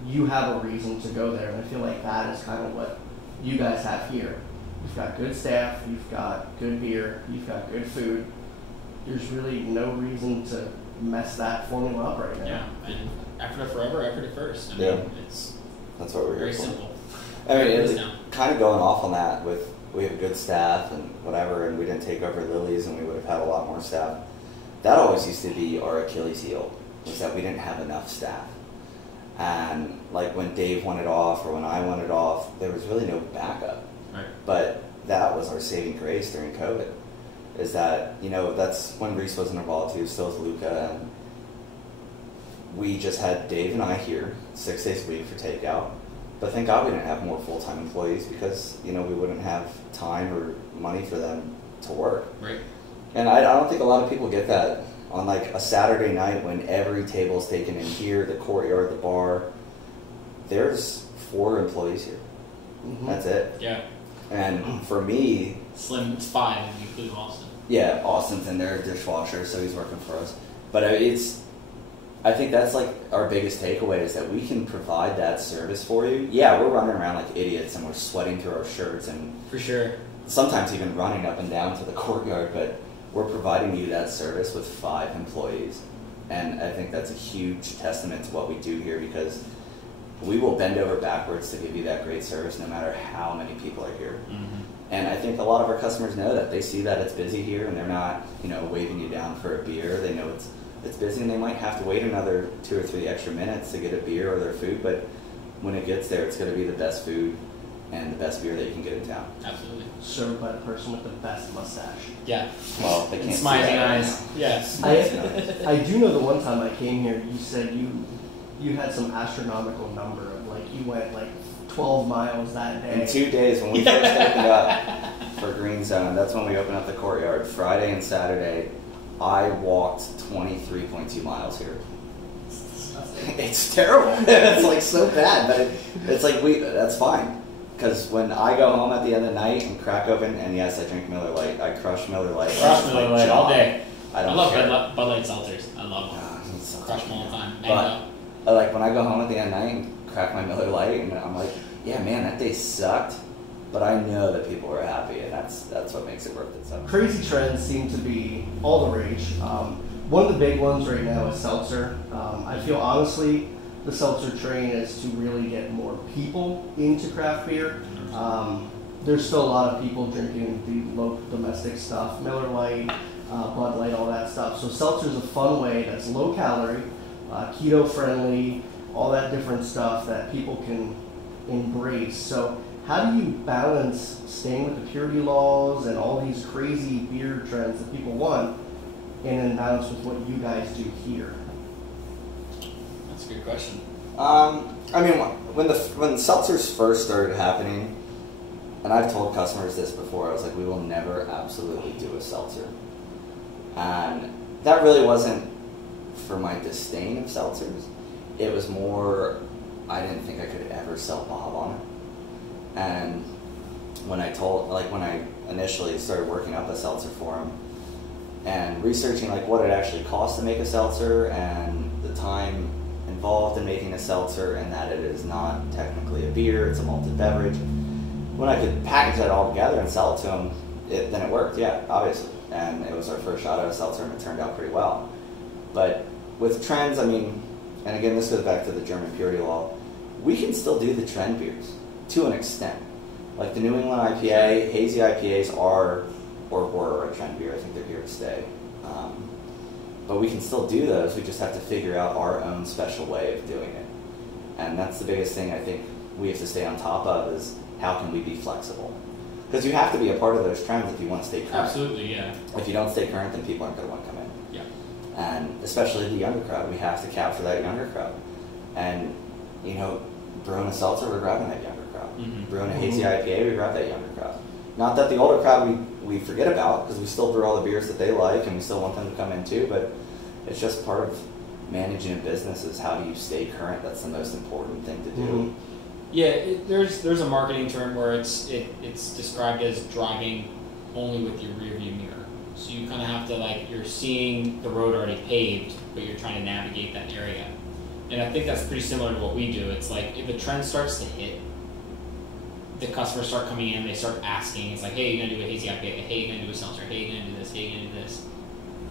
you have a reason to go there. And I feel like that is kind of what you guys have here. You've got good staff, you've got good beer, you've got good food. There's really no reason to mess that formula up right now. Yeah, and Ephrata forever, Ephrata first. I mean, that's what we're very here for. Simple. I mean, it's kind of going off on that with we have good staff and whatever, and we didn't take over Lily's, and we would have had a lot more staff. That always used to be our Achilles heel, was that we didn't have enough staff. And like when Dave wanted off or when I wanted off, there was really no backup. Right. But that was our saving grace during COVID, is that, that's when Reese wasn't involved too, still with Luca, and we just had Dave and I here 6 days a week for takeout. But thank God we didn't have more full-time employees because, we wouldn't have time or money for them to work. Right. And I don't think a lot of people get that on like a Saturday night when every table's taken in here, the courtyard, the bar. There's 4 employees here. Mm-hmm. That's it. Yeah. And for me... Slim, it's 5 if you include Austin. Yeah, Austin's in there, dishwasher, so he's working for us. But I think that's like our biggest takeaway is that we can provide that service for you. Yeah, we're running around like idiots and we're sweating through our shirts and... For sure. Sometimes even running up and down to the courtyard, but we're providing you that service with 5 employees. And I think that's a huge testament to what we do here because we will bend over backwards to give you that great service no matter how many people are here. Mm-hmm. And I think a lot of our customers know that. They see that it's busy here and they're not, waving you down for a beer. They know it's busy and they might have to wait another 2 or 3 extra minutes to get a beer or their food, but when it gets there, it's going to be the best food and the best beer that you can get in town. Absolutely. Served by the person with the best mustache. Yeah. Well, they can't see Smiling that right eyes. now. Yes. I do know the one time I came here, you said you had some astronomical number of like you went like 12 miles that day. In 2 days, when we first opened up for Green Zone, that's when we opened up the courtyard. Friday and Saturday, I walked 23.2 miles here. It's terrible. It's like so bad, but it's like that's fine. Because when I go home at the end of the night and crack open, and yes, I drink Miller Lite. I crush Miller Lite. Crush Miller Lite all day. I love care. Bud Light seltzers. I love them. Crush them all the time. But like when I go home at the end of the night and crack my Miller Lite, and I'm like, yeah, man, that day sucked. But I know that people are happy, and that's what makes it worth it. So crazy trends seem to be all the rage. One of the big ones right now is seltzer. I feel honestly the seltzer train is to really get more people into craft beer. There's still a lot of people drinking the local domestic stuff, Miller Lite, Bud Light, all that stuff. So seltzer is a fun way that's low calorie, keto friendly, all that different stuff that people can embrace. So how do you balance staying with the purity laws and all these crazy beer trends that people want, and then balance with what you guys do here? That's a good question. I mean, when seltzers first started happening, and I've told customers this before, I was like, we will never absolutely do a seltzer. And that really wasn't for my disdain of seltzers. It was more, I didn't think I could ever sell Bob on it. And when I initially started working up a seltzer for him and researching like what it actually costs to make a seltzer and the time involved in making a seltzer and that it is not technically a beer, it's a malted beverage. When I could package that all together and sell it to him, then it worked, yeah, obviously. And it was our first shot at a seltzer and it turned out pretty well. But with trends, I mean, and again, this goes back to the German purity law, we can still do the trend beers to an extent. Like the New England IPA, hazy IPAs are, or were a trend beer, I think they're here to stay. But we can still do those, we just have to figure out our own special way of doing it. And that's the biggest thing I think we have to stay on top of is how can we be flexible? Because you have to be a part of those trends if you want to stay current. Absolutely, yeah. If you don't stay current, then people aren't going to want to come in. Yeah. And especially the younger crowd, we have to capture that younger crowd. And, you know, brewing a seltzer, we're grabbing that younger crowd. Mm-hmm. Brewing a hazy IPA, we grab that younger crowd. Not that the older crowd we forget about, because we still brew all the beers that they like and we still want them to come in too, but it's just part of managing a business is how do you stay current. That's the most important thing to do. Mm-hmm. Yeah, there's a marketing term where it's described as driving only with your rear view mirror. So you kind of have to like, you're seeing the road already paved, but you're trying to navigate that area. And I think that's pretty similar to what we do. It's like if a trend starts to hit, the customers start coming in, they start asking, it's like, hey, you're going to do a hazy IPA, hey, you're going to do a seltzer, hey, you're going to do this, hey, you're going to do this.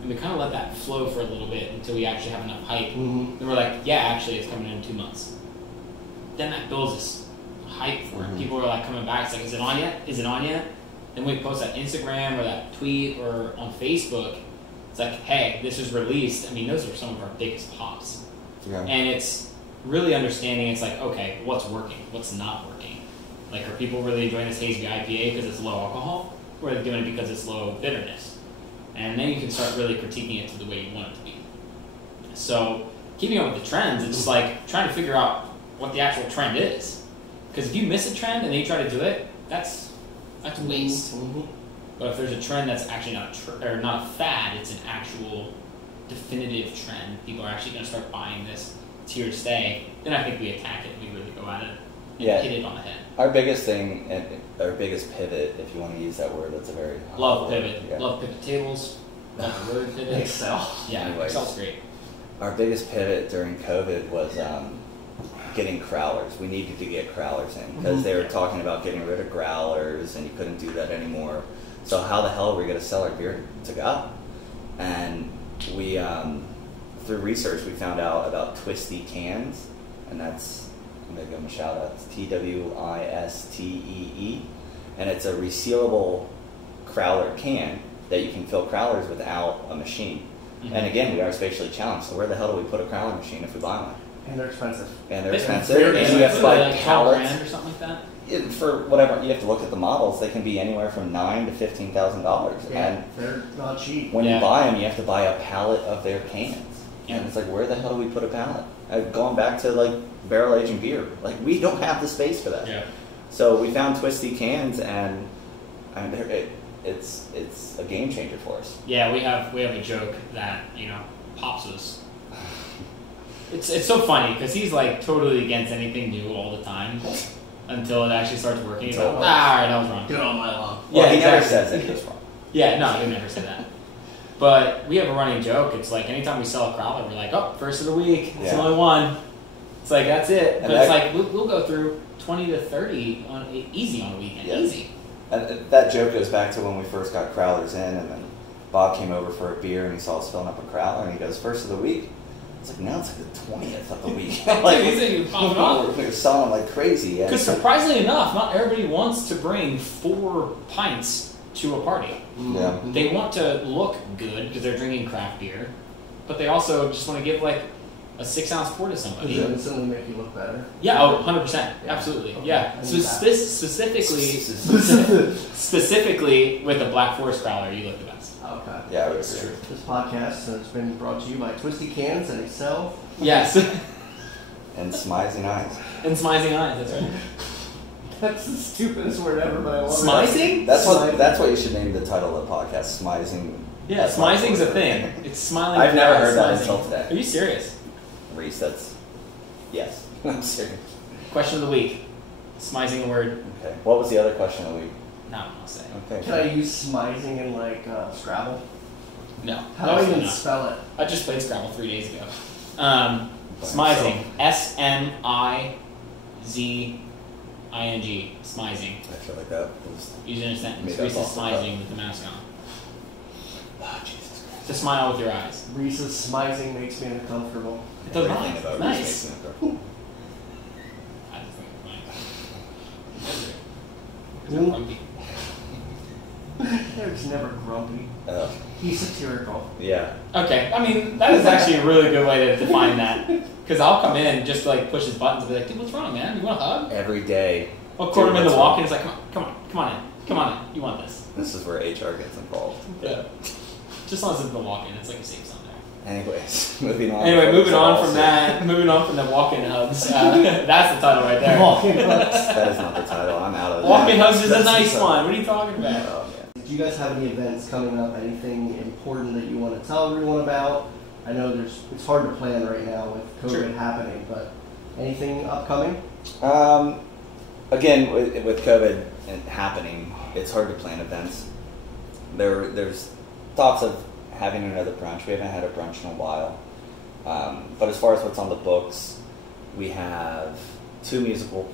And we kind of let that flow for a little bit until we actually have enough hype. Mm-hmm. Then we're like, yeah, actually, it's coming in 2 months. Then that builds this hype for it. People are like coming back. It's like, is it on yet? Is it on yet? Then we post that Instagram or that tweet or on Facebook. It's like, hey, this is released. I mean, those are some of our biggest pops. Yeah. And it's really understanding. It's like, okay, what's working? What's not working? Like, are people really enjoying this hazy IPA because it's low alcohol? Or are they doing it because it's low bitterness? And then you can start really critiquing it to the way you want it to be. So keeping up with the trends, it's just like trying to figure out what the actual trend is. Because if you miss a trend and then you try to do it, that's waste. Mm-hmm. But if there's a trend that's actually not a fad, it's an actual definitive trend. People are actually going to start buying this. It's here to stay. Then I think we attack it. We really go at it and hit it on the head. Our biggest thing, and our biggest pivot, if you want to use that word, that's a very Love pivot. Yeah. Love pivot tables. Love the word pivot. Excel. Yeah, Anyways. Excel's great. Our biggest pivot during COVID was getting crowlers. We needed to get crowlers in because they were talking about getting rid of growlers and you couldn't do that anymore. So how the hell are we going to sell our beer to go? And we, through research, we found out about Twisty cans, and that's, I'm going to give them a shout out, it's TWISTEE, and it's a resealable crowler can that you can fill crowlers without a machine. Mm-hmm. And again, we are spatially challenged, so where the hell do we put a crowler machine if we buy one? And they're expensive. And they're expensive, and you have to buy like pallets. $12,000 or something like that. for whatever, you have to look at the models. They can be anywhere from $9,000 to $15,000, and they're not cheap. when you buy them, you have to buy a pallet of their cans, and it's like, where the hell do we put a pallet? Going back to like barrel aging beer, like we don't have the space for that. Yeah. So we found twisty cans, and it's a game changer for us. Yeah, we have a joke that Pops is. It's so funny because he's like totally against anything new all the time until it actually starts working. He's like, all right, I was wrong. Get on my lawn. Yeah, he never says that he was wrong. Yeah, no, he never said that. But we have a running joke. It's like anytime we sell a crowler, we're like, oh, first of the week. It's the only one. It's like, that's it. But it's like, we'll go through 20 to 30 easy on a weekend. Yeah. Easy. And that joke goes back to when we first got crowlers in, and then Bob came over for a beer, and he saw us filling up a crowler, and he goes, first of the week? It's like, no, it's like the 20th of the week. Like, we're selling them like crazy. Because surprisingly enough, not everybody wants to bring 4 pints to a party. Yeah. They want to look good because they're drinking craft beer, but they also just want to give like a 6-ounce pour to somebody. Does it instantly make you look better? Yeah, 100%. Absolutely. Yeah. So specifically with the Black Forest Growler, you look the best. Okay. Yeah, it's true. This podcast has been brought to you by Twisty Cans and Excel. Yes. And Smizing Eyes. And Smizing Eyes, that's right. That's the stupidest word ever, but I love Smizing? it. That's what you should name the title of the podcast, Smizing. Yeah, smizing's a thing. It's smiling. I've never heard that until today. Are you serious? Reese, yes. I'm serious. Question of the week. Smizing a word. Okay. What was the other question of the week? No, I'll say. Okay. Can I use smizing in like Scrabble? No. How do I even spell it? I just played Scrabble 3 days ago. Smizing. SMIZING. Smizing. I feel like that was Use it in a sentence. made Reese up is off the smizing with the mask on. Oh, Jesus Christ. To smile with your eyes. Reese's smizing makes me uncomfortable. It does Everything not. about Nice. Reese makes me uncomfortable. I just think it's nice. Because they're grumpy. Eric's never grumpy. He's satirical. Yeah. Okay, I mean, that is actually a really good way to define that. Because I'll come in just to like push his buttons and be like, dude, what's wrong, man? You want a hug? Every day. I'll court him into walking. It's like, come on in. You want this. This is where HR gets involved. Yeah. Just as long as it's the walk-in, it's like a safe zone there. Anyways, moving on. Anyway, moving on from the walk-in hugs. That's the title right there. Walk-in hugs. That is not the title. I'm out of that. Walk-in hugs is a nice one. What are you talking about? Oh, yeah. Do you guys have any events coming up? Anything important that you want to tell everyone about? I know it's hard to plan right now with COVID happening, but anything upcoming? Again, with COVID happening, it's hard to plan events. There's thoughts of having another brunch. We haven't had a brunch in a while. But as far as what's on the books, we have 2 musical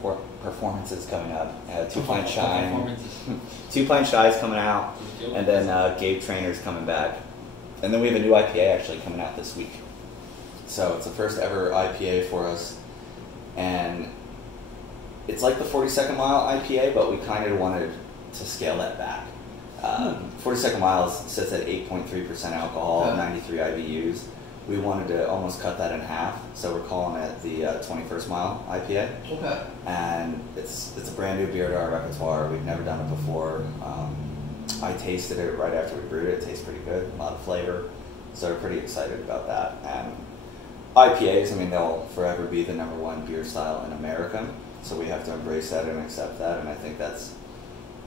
performances coming up. Two Pint Shine. 2 Pint Shy's coming out, and then Gabe Trainer's coming back. And then we have a new IPA actually coming out this week. So it's the first ever IPA for us. And it's like the 42nd Mile IPA, but we kind of wanted to scale that back. 42nd Mile sits at 8.3% alcohol, 93 IBUs. We wanted to almost cut that in half, so we're calling it the 21st Mile IPA. Okay. And it's a brand new beer to our repertoire. We've never done it before. I tasted it right after we brewed it. It tastes pretty good, a lot of flavor. So we're pretty excited about that. And IPAs, I mean, they'll forever be the #1 beer style in America. So we have to embrace that and accept that. And I think that's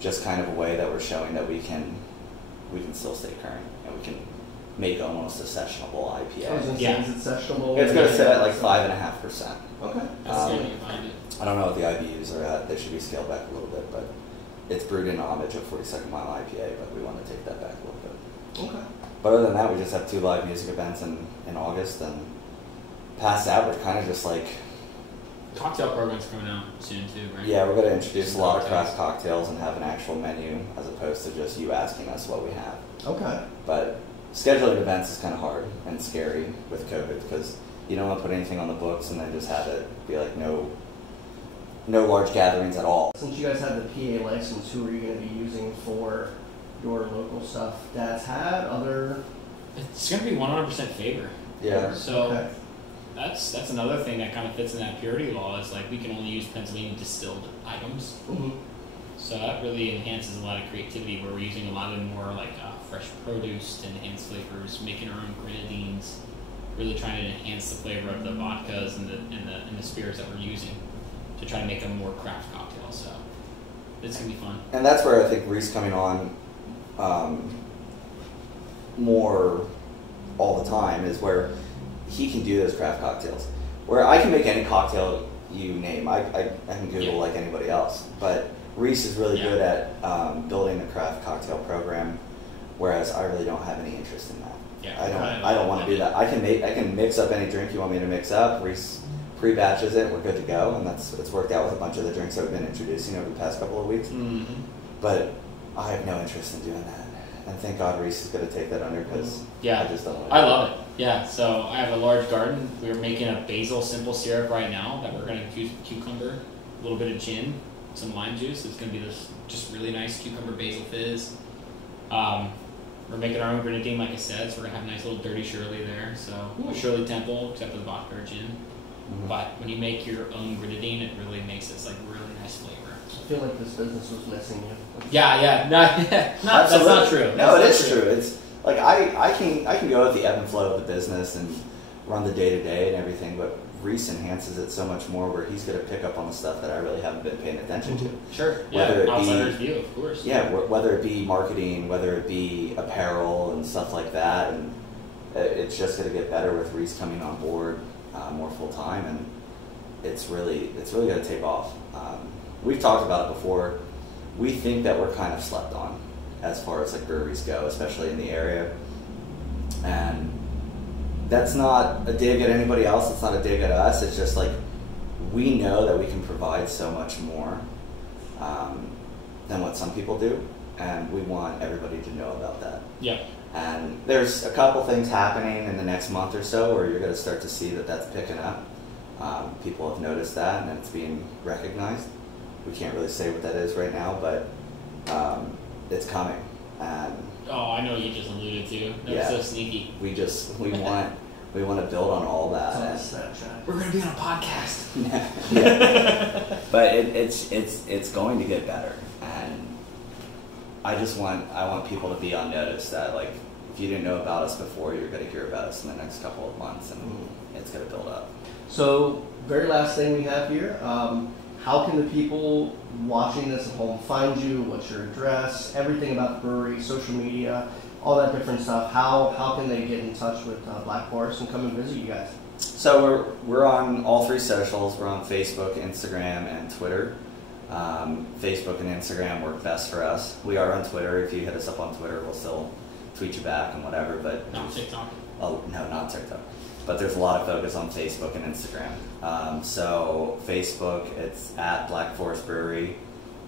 just kind of a way that we're showing that we can still stay current and we can make almost a sessionable IPA. Is it sessionable? It's going to sit at like 5.5%. Okay. I don't know what the IBUs are at. They should be scaled back a little bit, but it's brewed in homage of 42nd Mile IPA, but we want to take that back a little bit. Okay. But other than that, we just have 2 live music events in August, and past that, we're kind of just like... Cocktail program's coming out soon too, right? Yeah, we're going to introduce a lot of craft cocktails and have an actual menu as opposed to just you asking us what we have. Okay. But scheduling events is kind of hard and scary with COVID because you don't want to put anything on the books and then just have it be like no large gatherings at all. Since you guys have the PA license, who are you going to be using for your local stuff? Dad's had other... It's going to be 100% favor. Yeah. So that's another thing that kind of fits in that purity law is like we can only use Pennsylvania distilled items. Mm-hmm. So that really enhances a lot of creativity where we're using a lot of more like fresh produce to enhance flavors, making our own grenadines, really trying to enhance the flavor of the vodkas and the spirits that we're using to try to make a more craft cocktail. So it's gonna be fun. And that's where I think Reese coming on more all the time is where he can do those craft cocktails. Where I can make any cocktail you name. I can Google like anybody else. But Reese is really good at building a craft cocktail program, whereas I really don't have any interest in that. Yeah, I don't want to do that. I can mix up any drink you want me to mix up. Reese pre-batches it, we're good to go, and it's worked out with a bunch of the drinks that we've been introducing over the past couple of weeks. Mm-hmm. But I have no interest in doing that, and thank God Reese is going to take that under because I just don't. I love it. Yeah, so I have a large garden. We're making a basil simple syrup right now that we're going to use cucumber, a little bit of gin, some lime juice. It's going to be this just really nice cucumber basil fizz. We're making our own grenadine, like I said, so we're going to have a nice little dirty Shirley there. So a Shirley Temple, except for the vodka or gin. Mm-hmm. But when you make your own grenadine, it really makes this like really nice flavor. I feel like this business was missing you. Yeah. That's not true. No, it is true. It's like I can go with the ebb and flow of the business and run the day to day and everything, but Reese enhances it so much more where he's going to pick up on the stuff that I really haven't been paying attention to. Sure. Yeah. Outsider's view, of course. Yeah. Whether it be marketing, whether it be apparel and stuff like that, and it's just going to get better with Reese coming on board more full time, and it's really going to take off. We've talked about it before. We think that we're kind of slept on as far as like breweries go, especially in the area, and that's not a dig at anybody else. It's not a dig at us. It's just like we know that we can provide so much more than what some people do, and we want everybody to know about that. Yeah. And there's a couple things happening in the next month or so where you're going to start to see that that's picking up. People have noticed that, and it's being recognized. We can't really say what that is right now, but it's coming. And I know you just alluded to. That was so sneaky. We want to build on all that. We're going to be on a podcast. Yeah. But it's going to get better, and I want people to be on notice that like if you didn't know about us before, you're going to hear about us in the next couple of months, and it's going to build up. So, very last thing we have here. How can the people watching this at home find you? What's your address? Everything about the brewery, social media, all that different stuff. How can they get in touch with Black Forest and come and visit you guys? So we're on all three socials. We're on Facebook, Instagram, and Twitter. Facebook and Instagram work best for us. We are on Twitter. If you hit us up on Twitter, we'll still tweet you back and whatever. But not TikTok. Oh no, not TikTok. But there's a lot of focus on Facebook and Instagram. So Facebook, it's at Black Forest Brewery,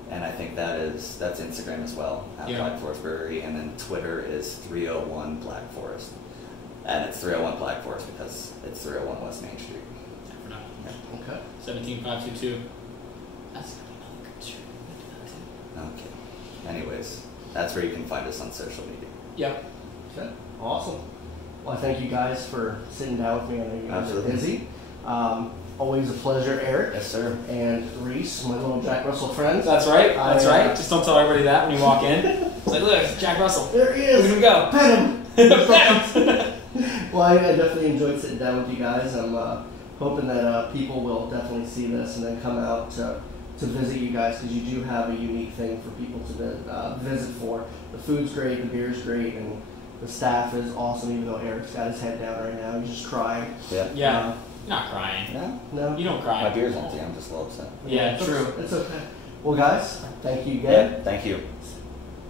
and I think that's Instagram as well, at Black Forest Brewery, and then Twitter is 301 Black Forest. And it's 301 Black Forest because it's 301 West Main Street. Yeah. Okay. 17522. That's another good street. Okay. Anyways, that's where you can find us on social media. Yep. Okay. Awesome. Well, I thank you guys for sitting down with me. I know you guys are busy. Always a pleasure, Eric. Yes, sir. And Reese, my little Jack Russell friends. That's right. That's right. Just don't tell everybody that when you walk in. It's like, look, it's Jack Russell. There he is. Look at him go. Pet him. Pet him. Well, I definitely enjoyed sitting down with you guys. I'm hoping that people will definitely see this and then come out to visit you guys because you do have a unique thing for people to visit for. The food's great, the beer's great, and the staff is awesome, even though Eric's got his head down right now. He's just crying. Yeah. Not crying. No? You don't cry. My beer's empty. I'm just a little upset. Yeah, true. It's okay. Well, guys, thank you again. Yeah, thank you.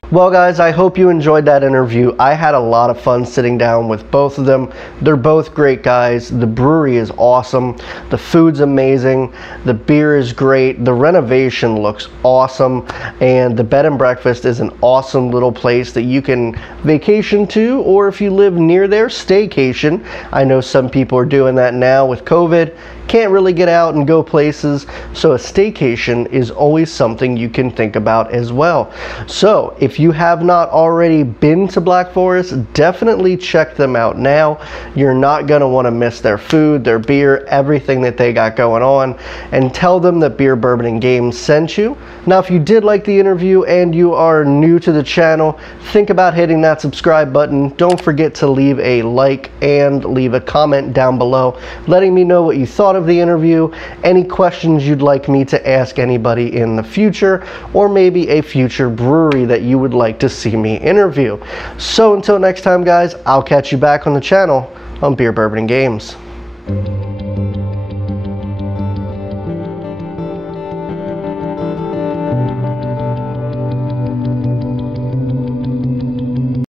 Well, guys, I hope you enjoyed that interview. I had a lot of fun sitting down with both of them. They're both great guys. The brewery is awesome. The food's amazing. The beer is great. The renovation looks awesome. And the bed and breakfast is an awesome little place that you can vacation to, or if you live near there, staycation. I know some people are doing that now with COVID. can't really get out and go places, so a staycation is always something you can think about as well. So if you have not already been to Black Forest, definitely check them out now. You're not going to want to miss their food, their beer, everything that they got going on, and tell them that Beer Bourbon and Games sent you. Now, if you did like the interview and you are new to the channel, think about hitting that subscribe button. Don't forget to leave a like and leave a comment down below letting me know what you thought of the interview, any questions you'd like me to ask anybody in the future, or maybe a future brewery that you would like to see me interview. So until next time, guys, I'll catch you back on the channel on Beer, Bourbon, and Games.